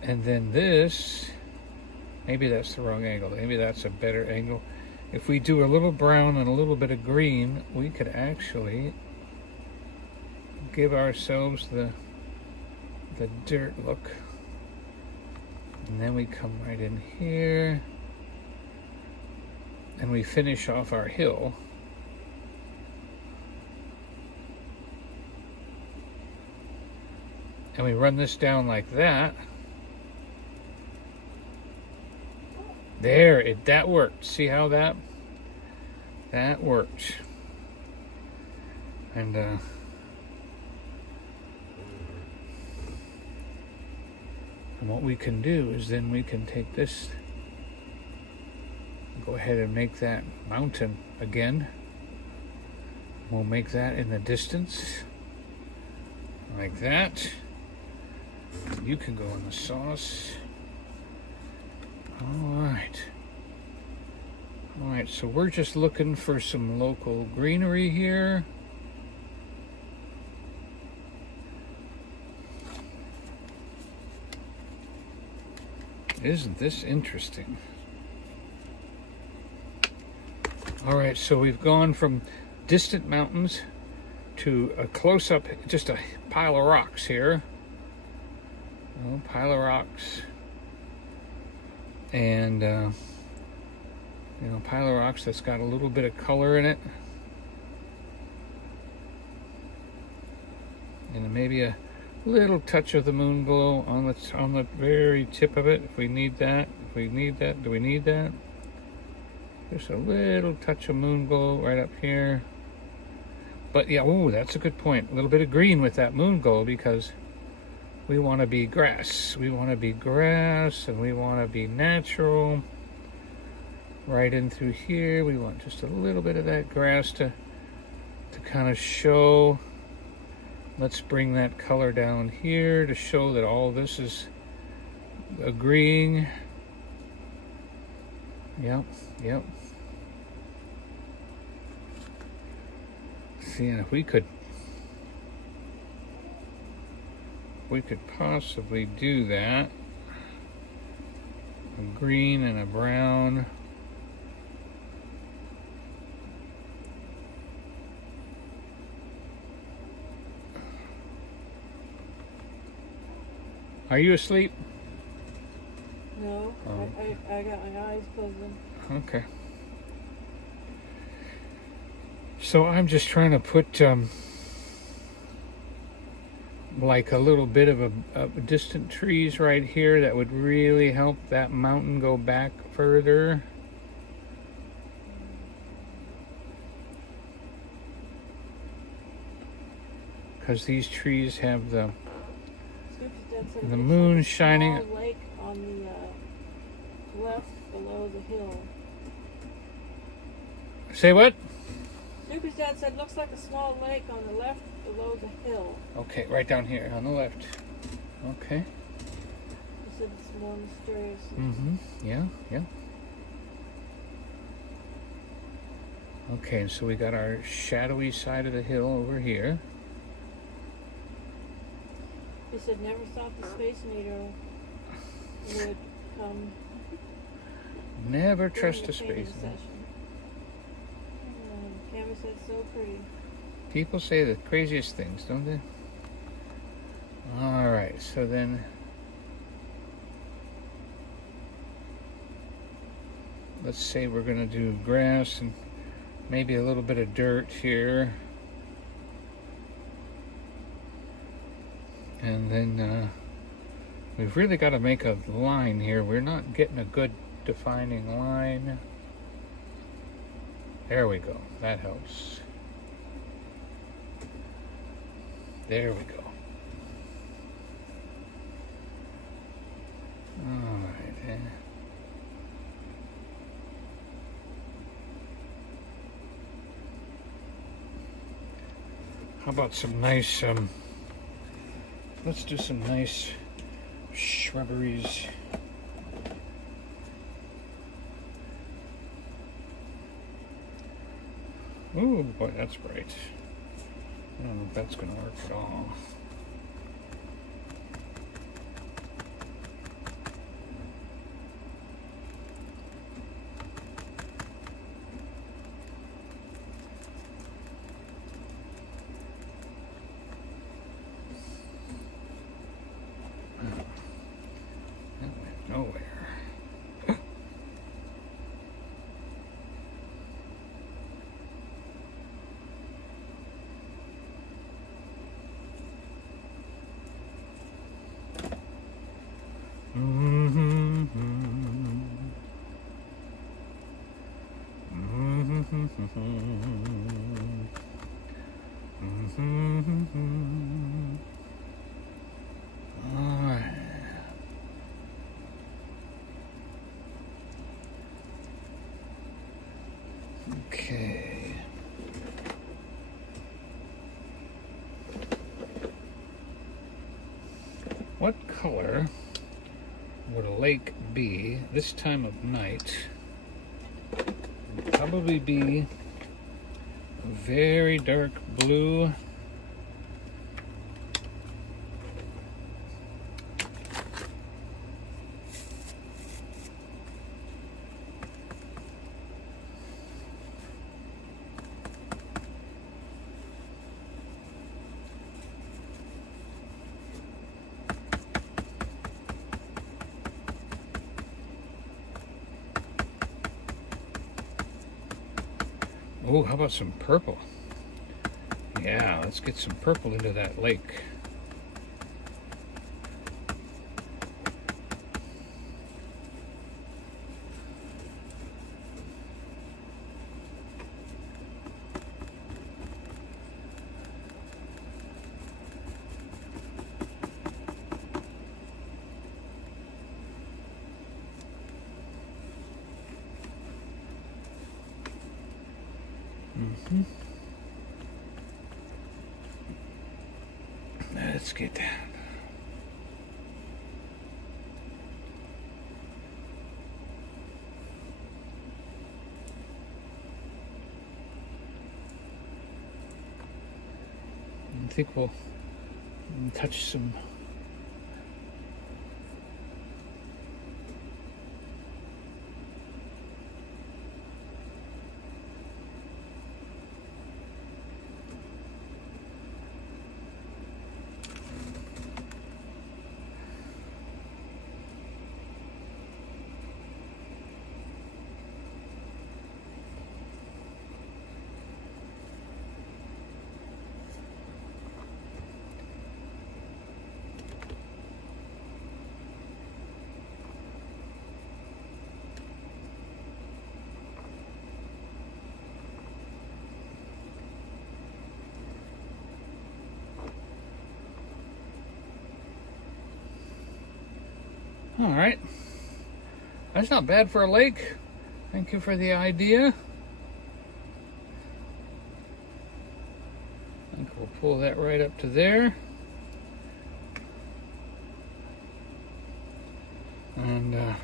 And then this, maybe that's the wrong angle. Maybe that's a better angle. If we do a little brown and a little bit of green, we could actually give ourselves the dirt look. And then we come right in here and we finish off our hill. And we run this down like that. There, that worked. See how that worked. And what we can do is then we can take this, go ahead and make that mountain again. We'll make that in the distance, like that. You can go in the sauce. All right, so we're just looking for some local greenery here. Isn't this interesting? All right, so we've gone from distant mountains to a close-up, just a pile of rocks here. Oh, pile of rocks. And, pile of rocks that's got a little bit of color in it. And maybe a little touch of the moon glow on the very tip of it, if we need that. Do we need that? Just a little touch of moon glow right up here. But yeah, that's a good point. A little bit of green with that moon glow, because we want to be grass. We want to be grass, and we want to be natural. Right in through here, we want just a little bit of that grass to kind of show. Let's bring that color down here to show that all this is agreeing. Yep. See, and if we could possibly do that. A green and a brown. Are you asleep? No, Oh. I got my eyes closing. Okay. So I'm just trying to put like a little bit of a distant trees right here that would really help that mountain go back further. Because these trees have the moon shining. Small lake on the left below the hill. Say what? Snoopy's dad said looks like a small lake on the left below the hill. Okay, right down here on the left. Okay. He said it's more mysterious. Yeah. Okay, so we got our shadowy side of the hill over here. He said never thought the Space Needle would come. Never trust a during the space painting needle. session. Canvas said so pretty. People say the craziest things, don't they? All right, so then let's say we're going to do grass and maybe a little bit of dirt here. And then We've really got to make a line here. We're not getting a good defining line. There we go. That helps. There we go. All right. How about some nice, let's do some nice shrubberies. Ooh, boy, that's bright. I don't know if that's going to work at all. That went nowhere. Okay. What color would a lake be this time of night? It'd probably be a very dark blue. Oh, how about some purple? Yeah, let's get some purple into that lake. Let's get that. I think we'll touch some All right, that's not bad for a lake. Thank you for the idea. I think we'll pull that right up to there. And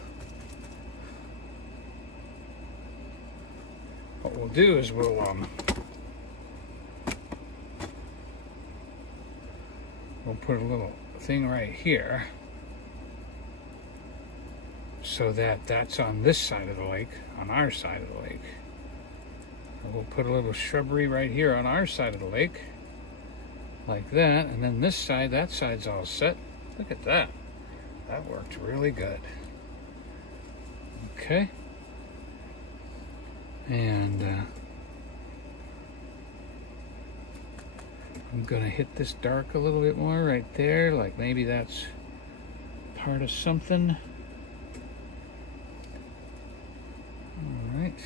what we'll do is we'll put a little thing right here, so that that's on this side of the lake, on our side of the lake. And we'll put a little shrubbery right here on our side of the lake, like that, and then this side, that side's all set. Look at that. That worked really good. Okay. And I'm gonna hit this dark a little bit more right there, like maybe that's part of something. All right.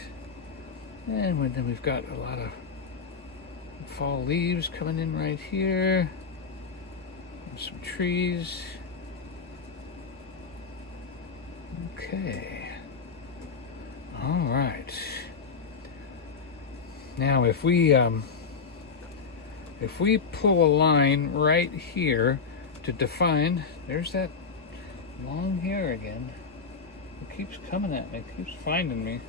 And then we've got a lot of fall leaves coming in right here. And some trees. Okay. All right. Now, if we pull a line right here to define, there's that long hair again. It keeps coming at me. It keeps finding me.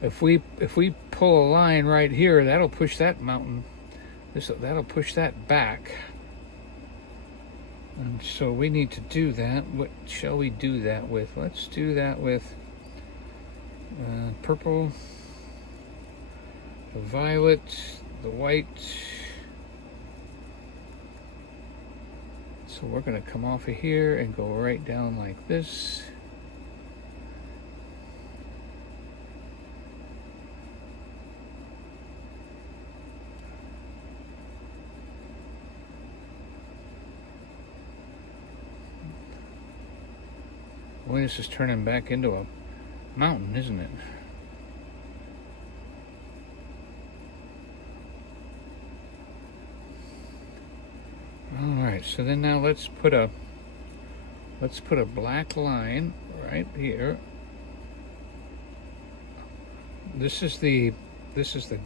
If we pull a line right here, that'll push that mountain. That'll push that back. And so we need to do that. What shall we do that with? Let's do that with purple, the violet, the white. So we're going to come off of here and go right down like this. Boy, this is turning back into a mountain, isn't it? All right, so then now let's put a black line right here. This is the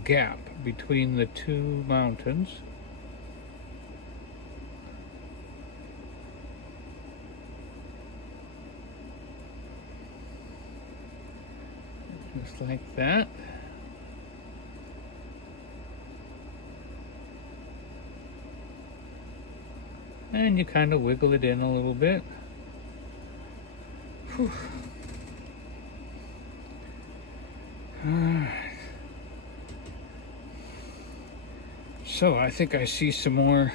gap between the two mountains. Just like that. And you kind of wiggle it in a little bit. Whew. So I think I see some more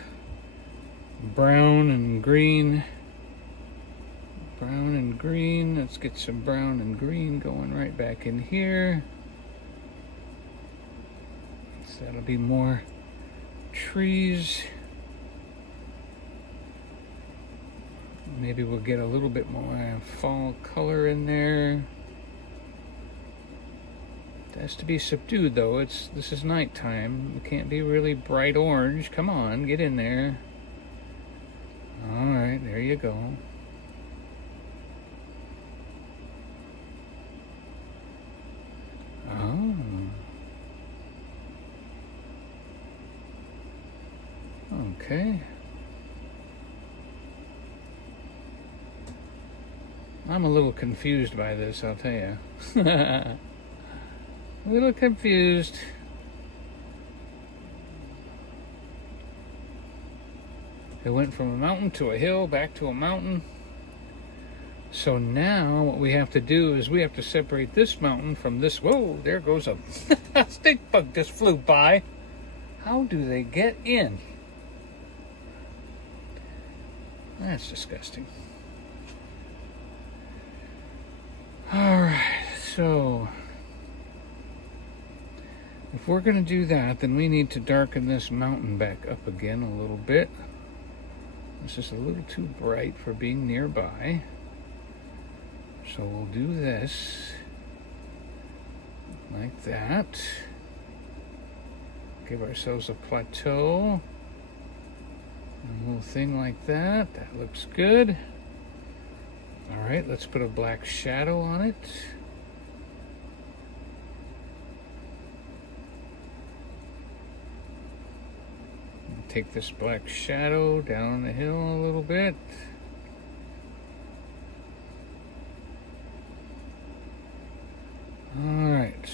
brown and green. Brown and green. Let's get some brown and green going right back in here. So that'll be more trees. Maybe we'll get a little bit more fall color in there. It has to be subdued though. This is nighttime. It can't be really bright orange. Come on, get in there. All right, there you go. Oh. Okay. I'm a little confused by this, I'll tell you. A little confused. It went from a mountain to a hill, back to a mountain. So now what we have to do is we have to separate this mountain from this. Whoa, there goes a stink bug just flew by. How do they get in? That's disgusting. All right, so if we're going to do that, then we need to darken this mountain back up again a little bit. This is a little too bright for being nearby. So we'll do this like that. Give ourselves a plateau. A little thing like that. That looks good. All right, let's put a black shadow on it. Take this black shadow down the hill a little bit. All right.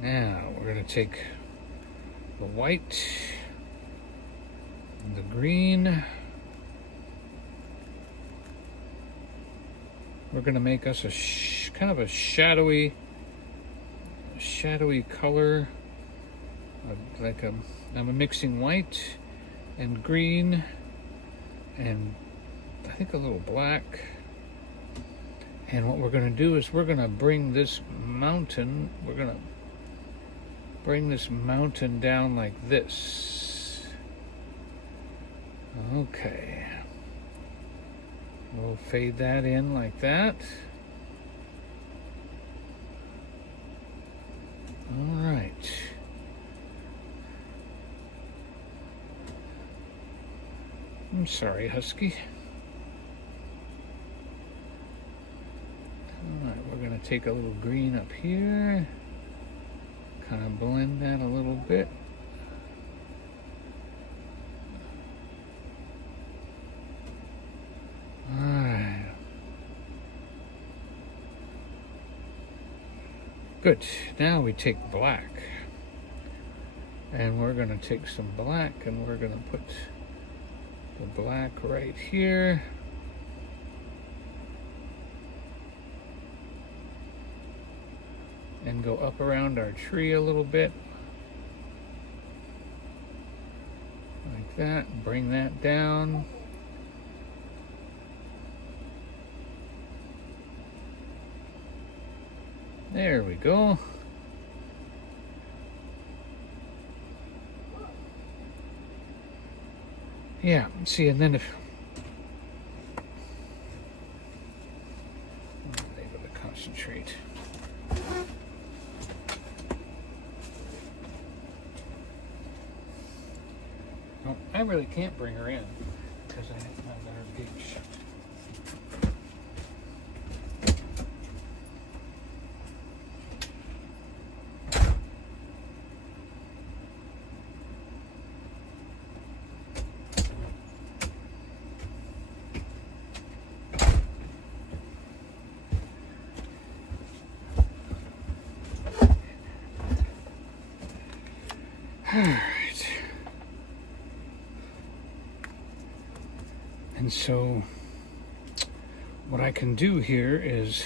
Now we're going to take the white and the green. We're going to make us a kind of a shadowy color. Like I'm mixing white and green and I think a little black. And what we're going to do is we're going to bring this mountain, we're going to bring this mountain down like this. Okay. We'll fade that in like that. All right. I'm sorry, Husky. All right, we're going to take a little green up here. Kind of blend that a little bit. All right. Good. Now we take black. And we're going to take some black and we're going to put the black right here. And go up around our tree a little bit. Like that. Bring that down. There we go. Yeah, see, and then if I'm able to concentrate. Well, I really can't bring her in because I have our gate shut. All right. And so what I can do here is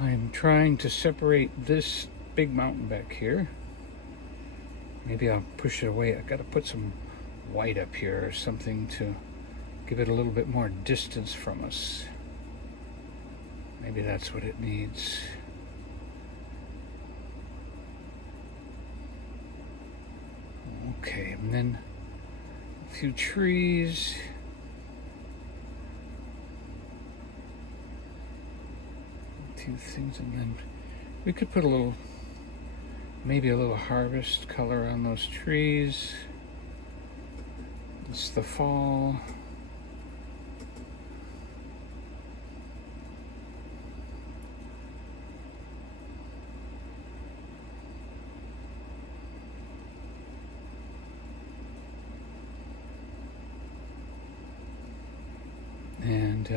I'm trying to separate this big mountain back here. Maybe I'll push it away. I got to put some white up here or something to give it a little bit more distance from us. Maybe that's what it needs. Okay, and then a few trees. A few things, and then we could put a little, maybe a little harvest color on those trees. It's the fall. And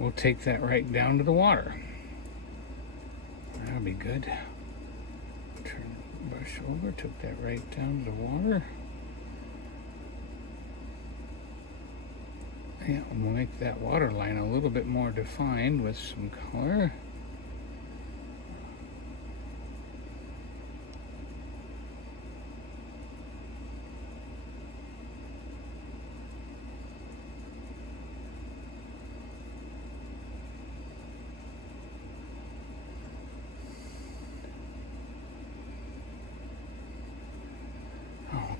we'll take that right down to the water. That'll be good. Turn the brush over, took that right down to the water. Yeah, we'll make that water line a little bit more defined with some color.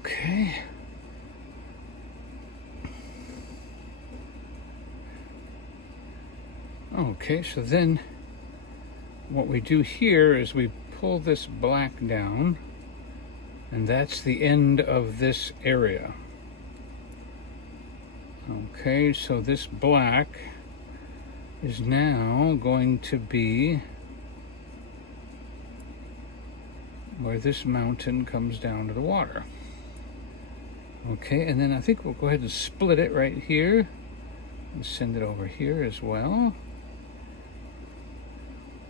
Okay. Okay, so then what we do here is we pull this black down, and that's the end of this area. Okay, so this black is now going to be where this mountain comes down to the water. Okay, and then I think we'll go ahead and split it right here and send it over here as well.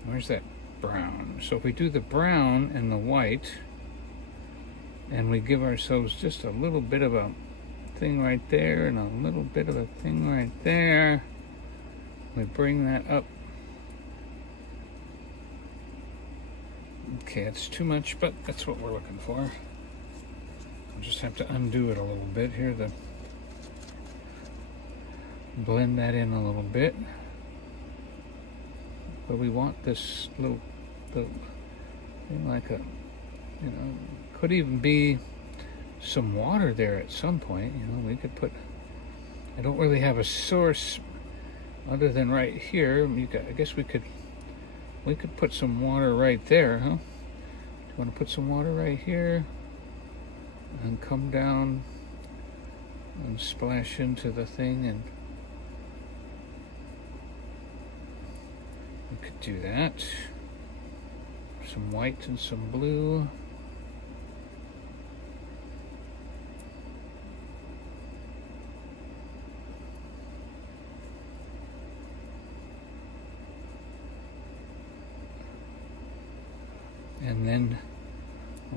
Where's that brown? So if we do the brown and the white, and we give ourselves just a little bit of a thing right there and a little bit of a thing right there, we bring that up Okay, it's too much, but that's what we're looking for. I'll just have to undo it a little bit here to blend that in a little bit. But we want this little like a, you know, could even be some water there at some point. You know, we could put, I don't really have a source other than right here. I guess we could put some water right there, huh? Do you want to put some water right here and come down and splash into the thing? And we could do that. Some white and some blue. And then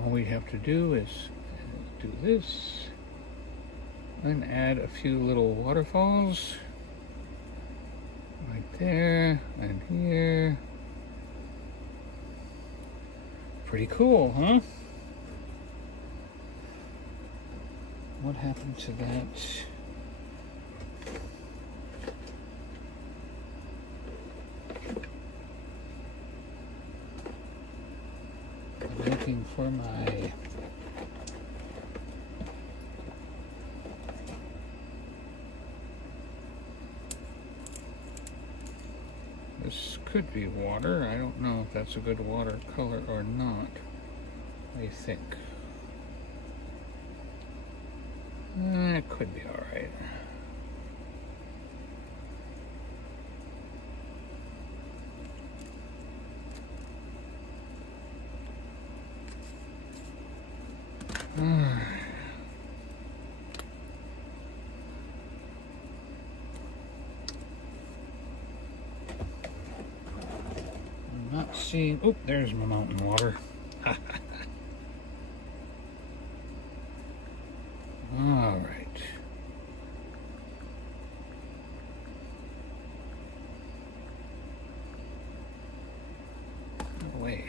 all we have to do is do this and add a few little waterfalls right there and here. Pretty cool, huh? What happened to that? I'm looking for my this could be water. I don't know if that's a good watercolor or not. What do you think? It could be all right. I'm not seeing. Oh, there's my mountain water. All right. Away.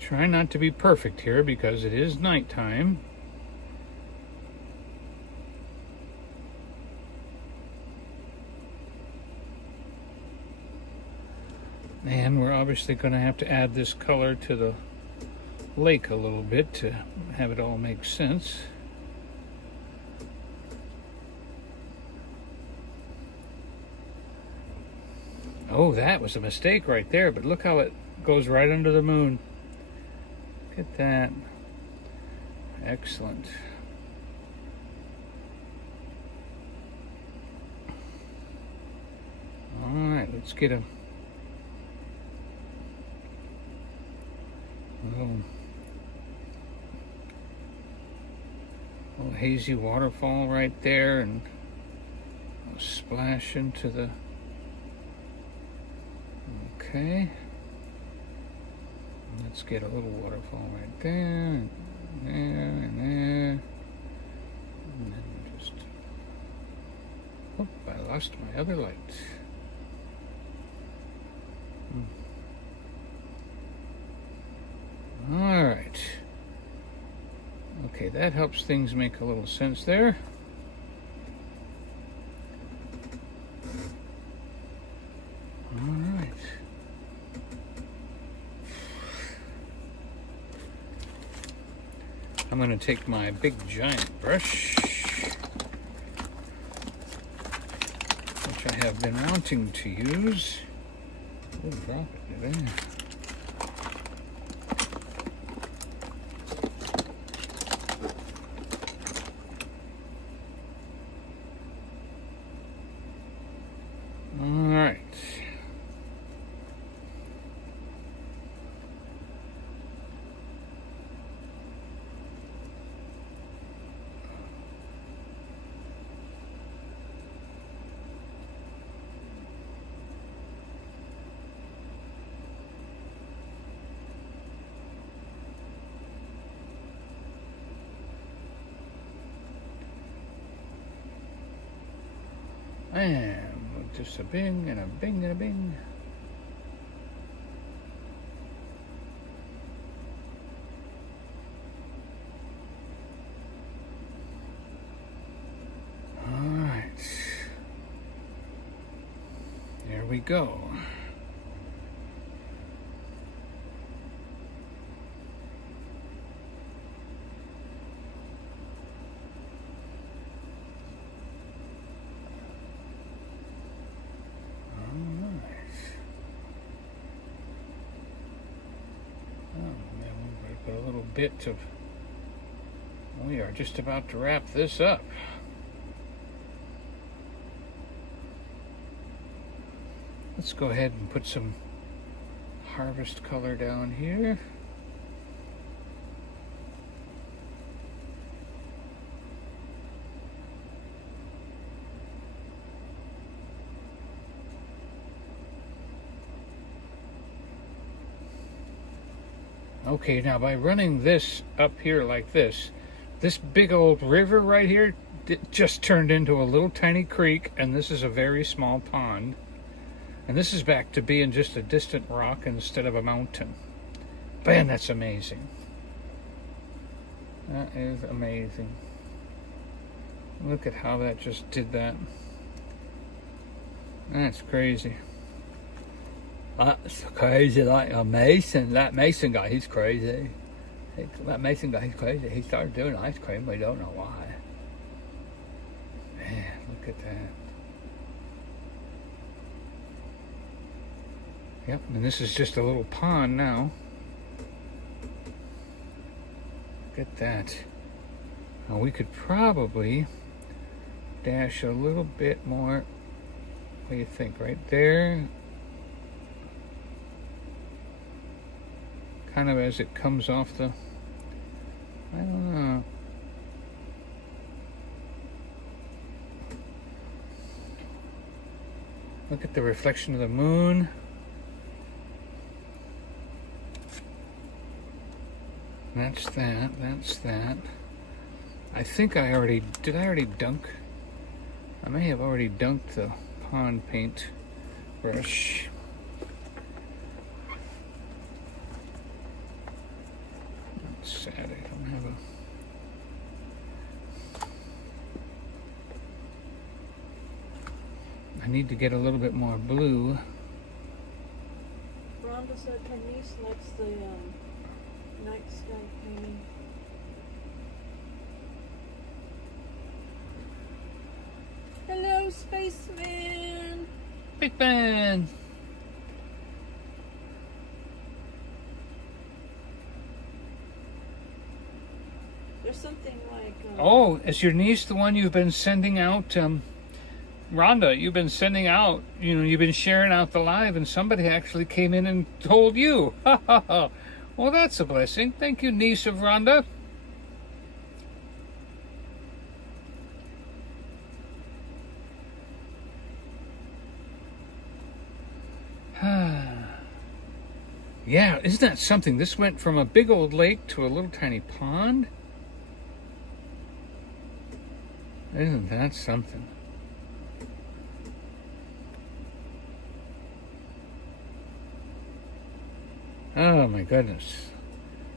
Try not to be perfect here because it is nighttime. And we're obviously going to have to add this color to the lake a little bit to have it all make sense. Oh, that was a mistake right there, but look how it goes right under the moon. Look at that. Excellent. All right, let's get a little hazy waterfall right there, and I'll splash into the. Okay. Let's get a little waterfall right there, and there, and there. And then just. Oh, I lost my other light. All right. Okay, that helps things make a little sense there. All right. I'm going to take my big giant brush, which I have been wanting to use. Oh, drop it there. And just a bing and a bing and a bing. There we go. A little bit of, we are just about to wrap this up. Let's go ahead and put some harvest color down here. Okay, now by running this up here like this big old river right here just turned into a little tiny creek, and this is a very small pond. And this is back to being just a distant rock instead of a mountain. Man, that's amazing. That is amazing. Look at how that just did that. That's crazy. That's crazy, like a Mason. That Mason guy, he's crazy. That Mason guy, he's crazy. He started doing ice cream, we don't know why. Man, look at that. Yep, and this is just a little pond now. Look at that. Now we could probably dash a little bit more. What do you think? Right there? Kind of as it comes off the, I don't know. Look at the reflection of the moon. That's that, that's that. I think I already dunk? I may have already dunked the pond paint brush. Sad, I don't have I need to get a little bit more blue. Rhonda said her niece likes the night sky painting. Hello, spaceman! Big man! There's something like... oh, is your niece the one you've been sending out? Rhonda, you've been sending out, you've been sharing out the live, and somebody actually came in and told you. Well, that's a blessing. Thank you, niece of Rhonda. Yeah, isn't that something? This went from a big old lake to a little tiny pond. Isn't that something? Oh my goodness.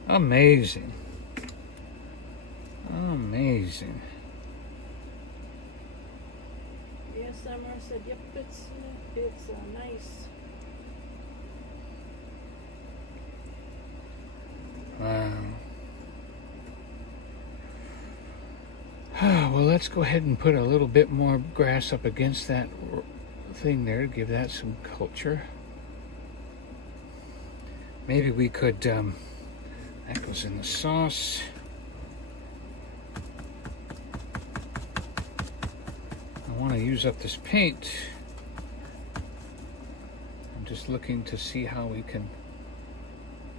Amazing. Amazing. Yeah, Summer said, yep, it's nice. Wow. Well, let's go ahead and put a little bit more grass up against that thing there to give that some culture. Maybe we could, that goes in the sauce. I want to use up this paint. I'm just looking to see how we can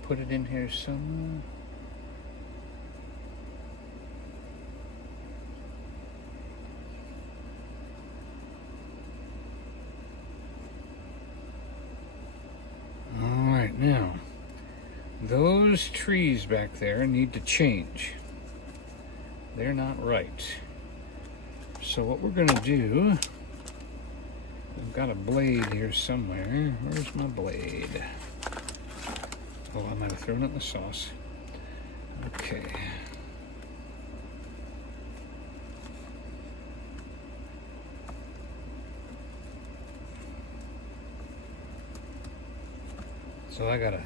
put it in here somewhere. All right, now those trees back there need to change. They're not right. So what we're going to do I've got a blade here somewhere. Where's my blade? Oh, I might have thrown it in the sauce. Okay. So I got a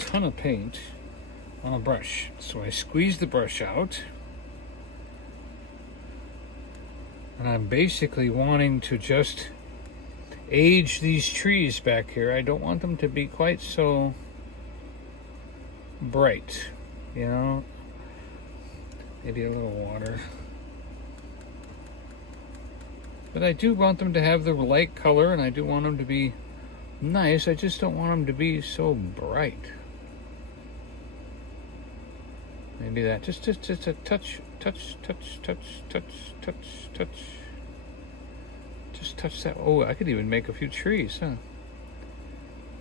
ton of paint on a brush. So I squeeze the brush out. And I'm basically wanting to just age these trees back here. I don't want them to be quite so bright, you know. Maybe a little water. But I do want them to have the light color, and I do want them to be nice. I just don't want them to be so bright. Maybe that. Just a touch. Just touch that. Oh, I could even make a few trees, huh?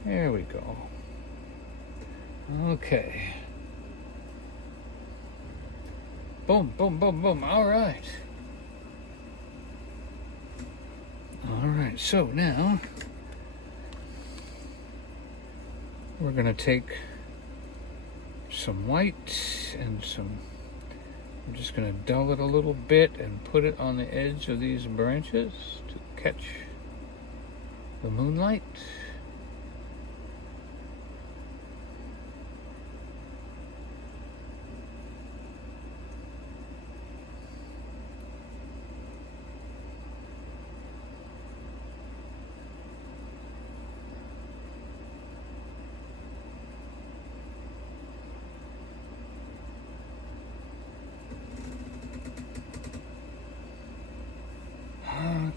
There we go. Okay. Boom, boom, boom, boom. All right. All right, so now we're going to take some white and some, I'm just going to dull it a little bit and put it on the edge of these branches to catch the moonlight.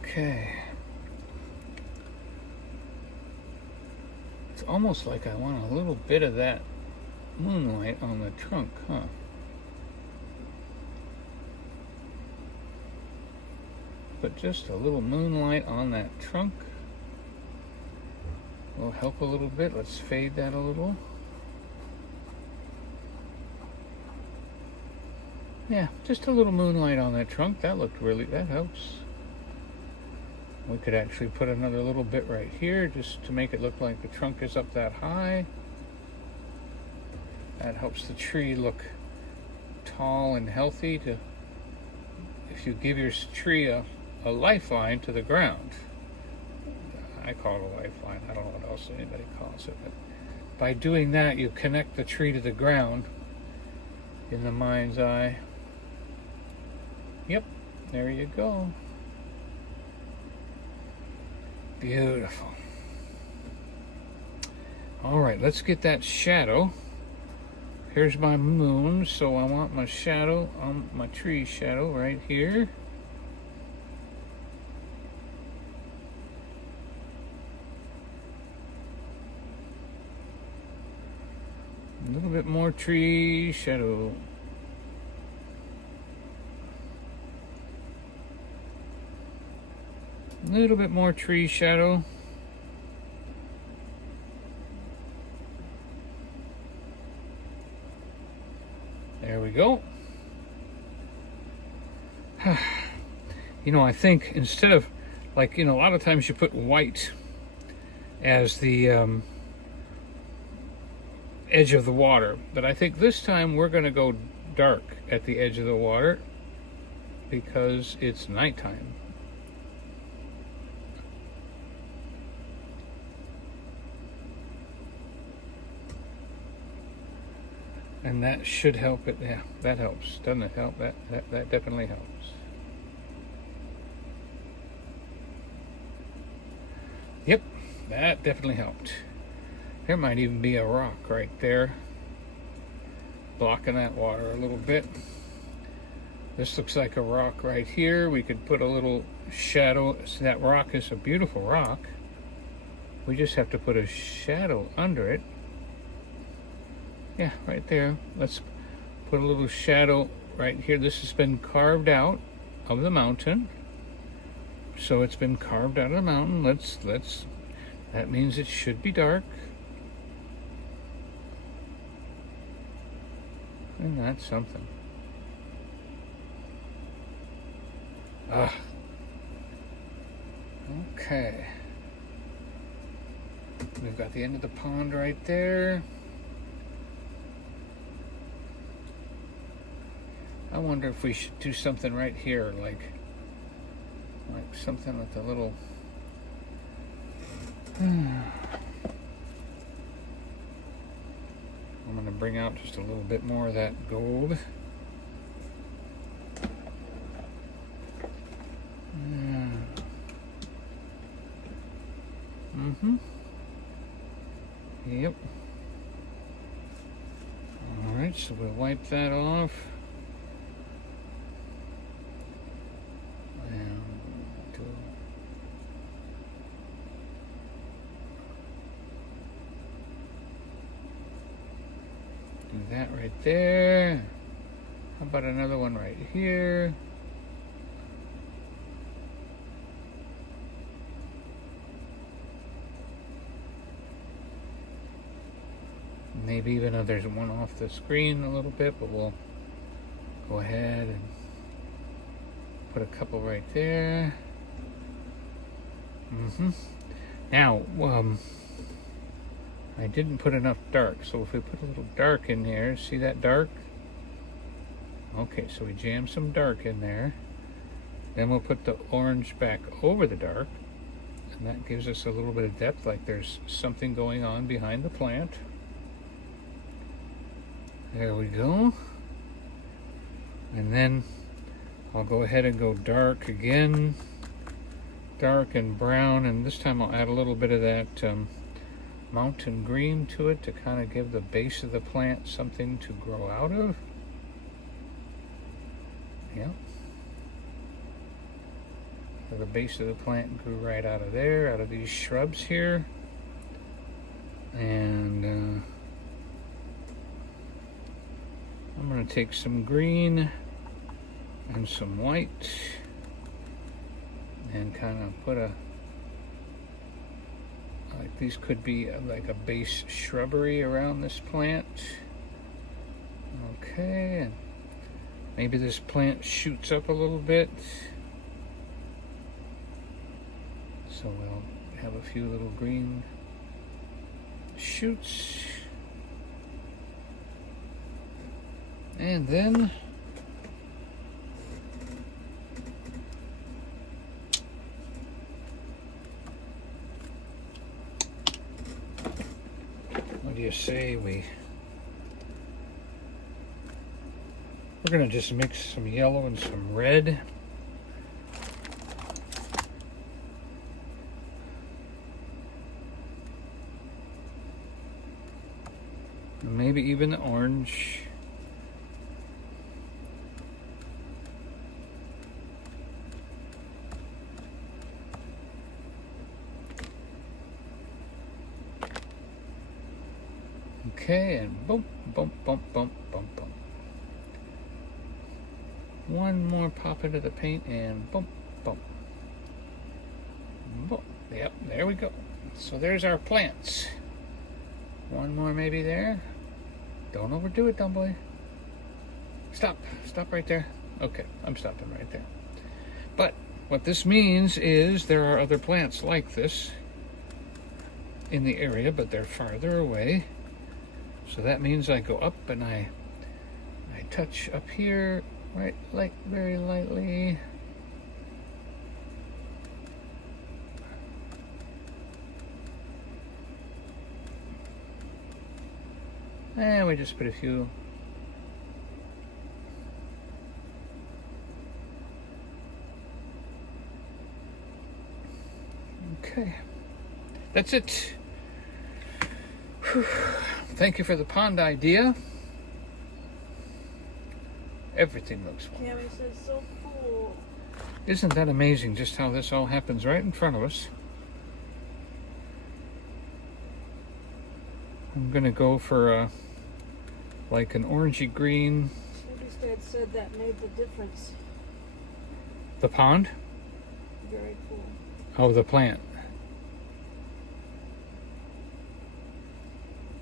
Okay. It's almost like I want a little bit of that moonlight on the trunk, huh? But just a little moonlight on that trunk will help a little bit. Let's fade that a little. Yeah, just a little moonlight on that trunk. That helps. We could actually put another little bit right here just to make it look like the trunk is up that high. That helps the tree look tall and healthy. If you give your tree a lifeline to the ground. I call it a lifeline. I don't know what else anybody calls it. But by doing that, you connect the tree to the ground in the mind's eye. Yep, there you go. Beautiful. All right, let's get that shadow. Here's my moon, so I want my shadow, my tree shadow right here. A little bit more tree shadow. A little bit more tree shadow. There we go. You know, I think instead of, like, you know, a lot of times you put white as the edge of the water, but I think this time we're going to go dark at the edge of the water because it's nighttime. And that should help it. Yeah, that helps. Doesn't it help? That definitely helps. Yep, that definitely helped. There might even be a rock right there blocking that water a little bit. This looks like a rock right here. We could put a little shadow. See, that rock is a beautiful rock. We just have to put a shadow under it. Yeah, right there. Let's put a little shadow right here. This has been carved out of the mountain. So it's been carved out of the mountain. That means it should be dark. And that's something. Okay. We've got the end of the pond right there. I wonder if we should do something right here, like something with a little... I'm going to bring out just a little bit more of that gold. Yep. Alright, so we'll wipe that off. And do that right there. How about another one right here? Maybe even though there's one off the screen a little bit, but we'll go ahead and put a couple right there. Now, I didn't put enough dark, so if we put a little dark in there, see that dark? Okay, so we jam some dark in there. Then we'll put the orange back over the dark, and that gives us a little bit of depth, like there's something going on behind the plant. There we go. And then I'll go ahead and go dark again. Dark and brown, and this time I'll add a little bit of that mountain green to it to kind of give the base of the plant something to grow out of. Yeah. So the base of the plant grew right out of there, out of these shrubs here. And I'm going to take some green and some white and kind of put a, like these could be like a base shrubbery around this plant. Okay, and maybe this plant shoots up a little bit. So we'll have a few little green shoots. And then what do you say we're gonna just mix some yellow and some red. Maybe even the orange. Okay, and boom, boom, boom, boom, boom, boom. One more pop into the paint and boom, boom. Boom. Yep, there we go. So there's our plants. One more maybe there. Don't overdo it, dumb boy. Stop. Stop right there. Okay, I'm stopping right there. But what this means is there are other plants like this in the area, but they're farther away. So that means I go up and I touch up here, right, like very lightly. And we just put a few. Okay, that's it. Whew. Thank you for the pond idea. Everything looks wonderful. Cammy says so cool. Isn't that amazing just how this all happens right in front of us? I'm gonna go for like an orangey green. Snoopy's dad said that made the difference. The pond? Very cool. Oh, the plant.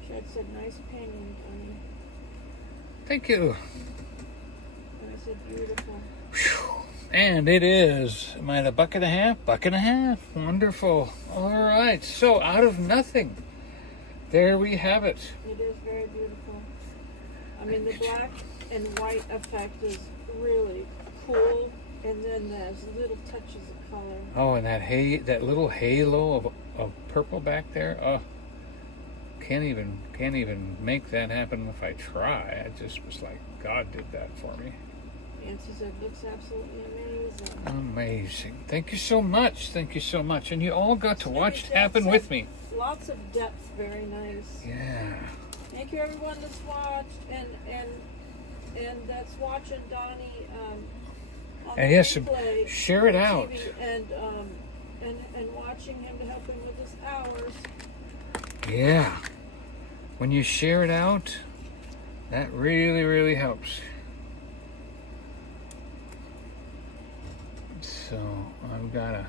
Chad said nice painting, Donny. Thank you. And I said beautiful. Whew. And it is. Am I at a buck and a half? Buck and a half. Wonderful. All right. So out of nothing, there we have it. It is very beautiful. I mean, the black and white effect is really cool, and then there's little touches of color. Oh, and that little halo of purple back there. Oh, can't even make that happen if I try. I just was like, God did that for me. Nancy said, looks absolutely amazing. Amazing. Thank you so much. Thank you so much. And you all got to watch it Dad happen said with me. Lots of depth, very nice. Yeah. Thank you everyone that's watched and that's watching Donny on And the yes, replay share it on out. TV and watching him to help him with his hours. Yeah. When you share it out, that really, really helps. So I've got a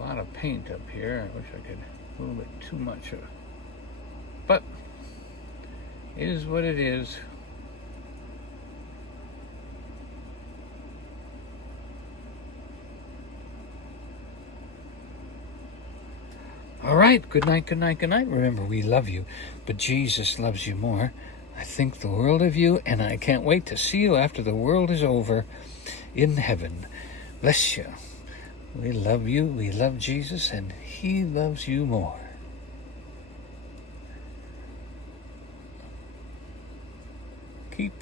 lot of paint up here. I wish I could a little bit too much of it. But it is what it is. All right, good night, good night, good night. Remember, we love you, but Jesus loves you more. I think the world of you, and I can't wait to see you after the world is over in heaven. Bless you. We love you, we love Jesus, and he loves you more. Keep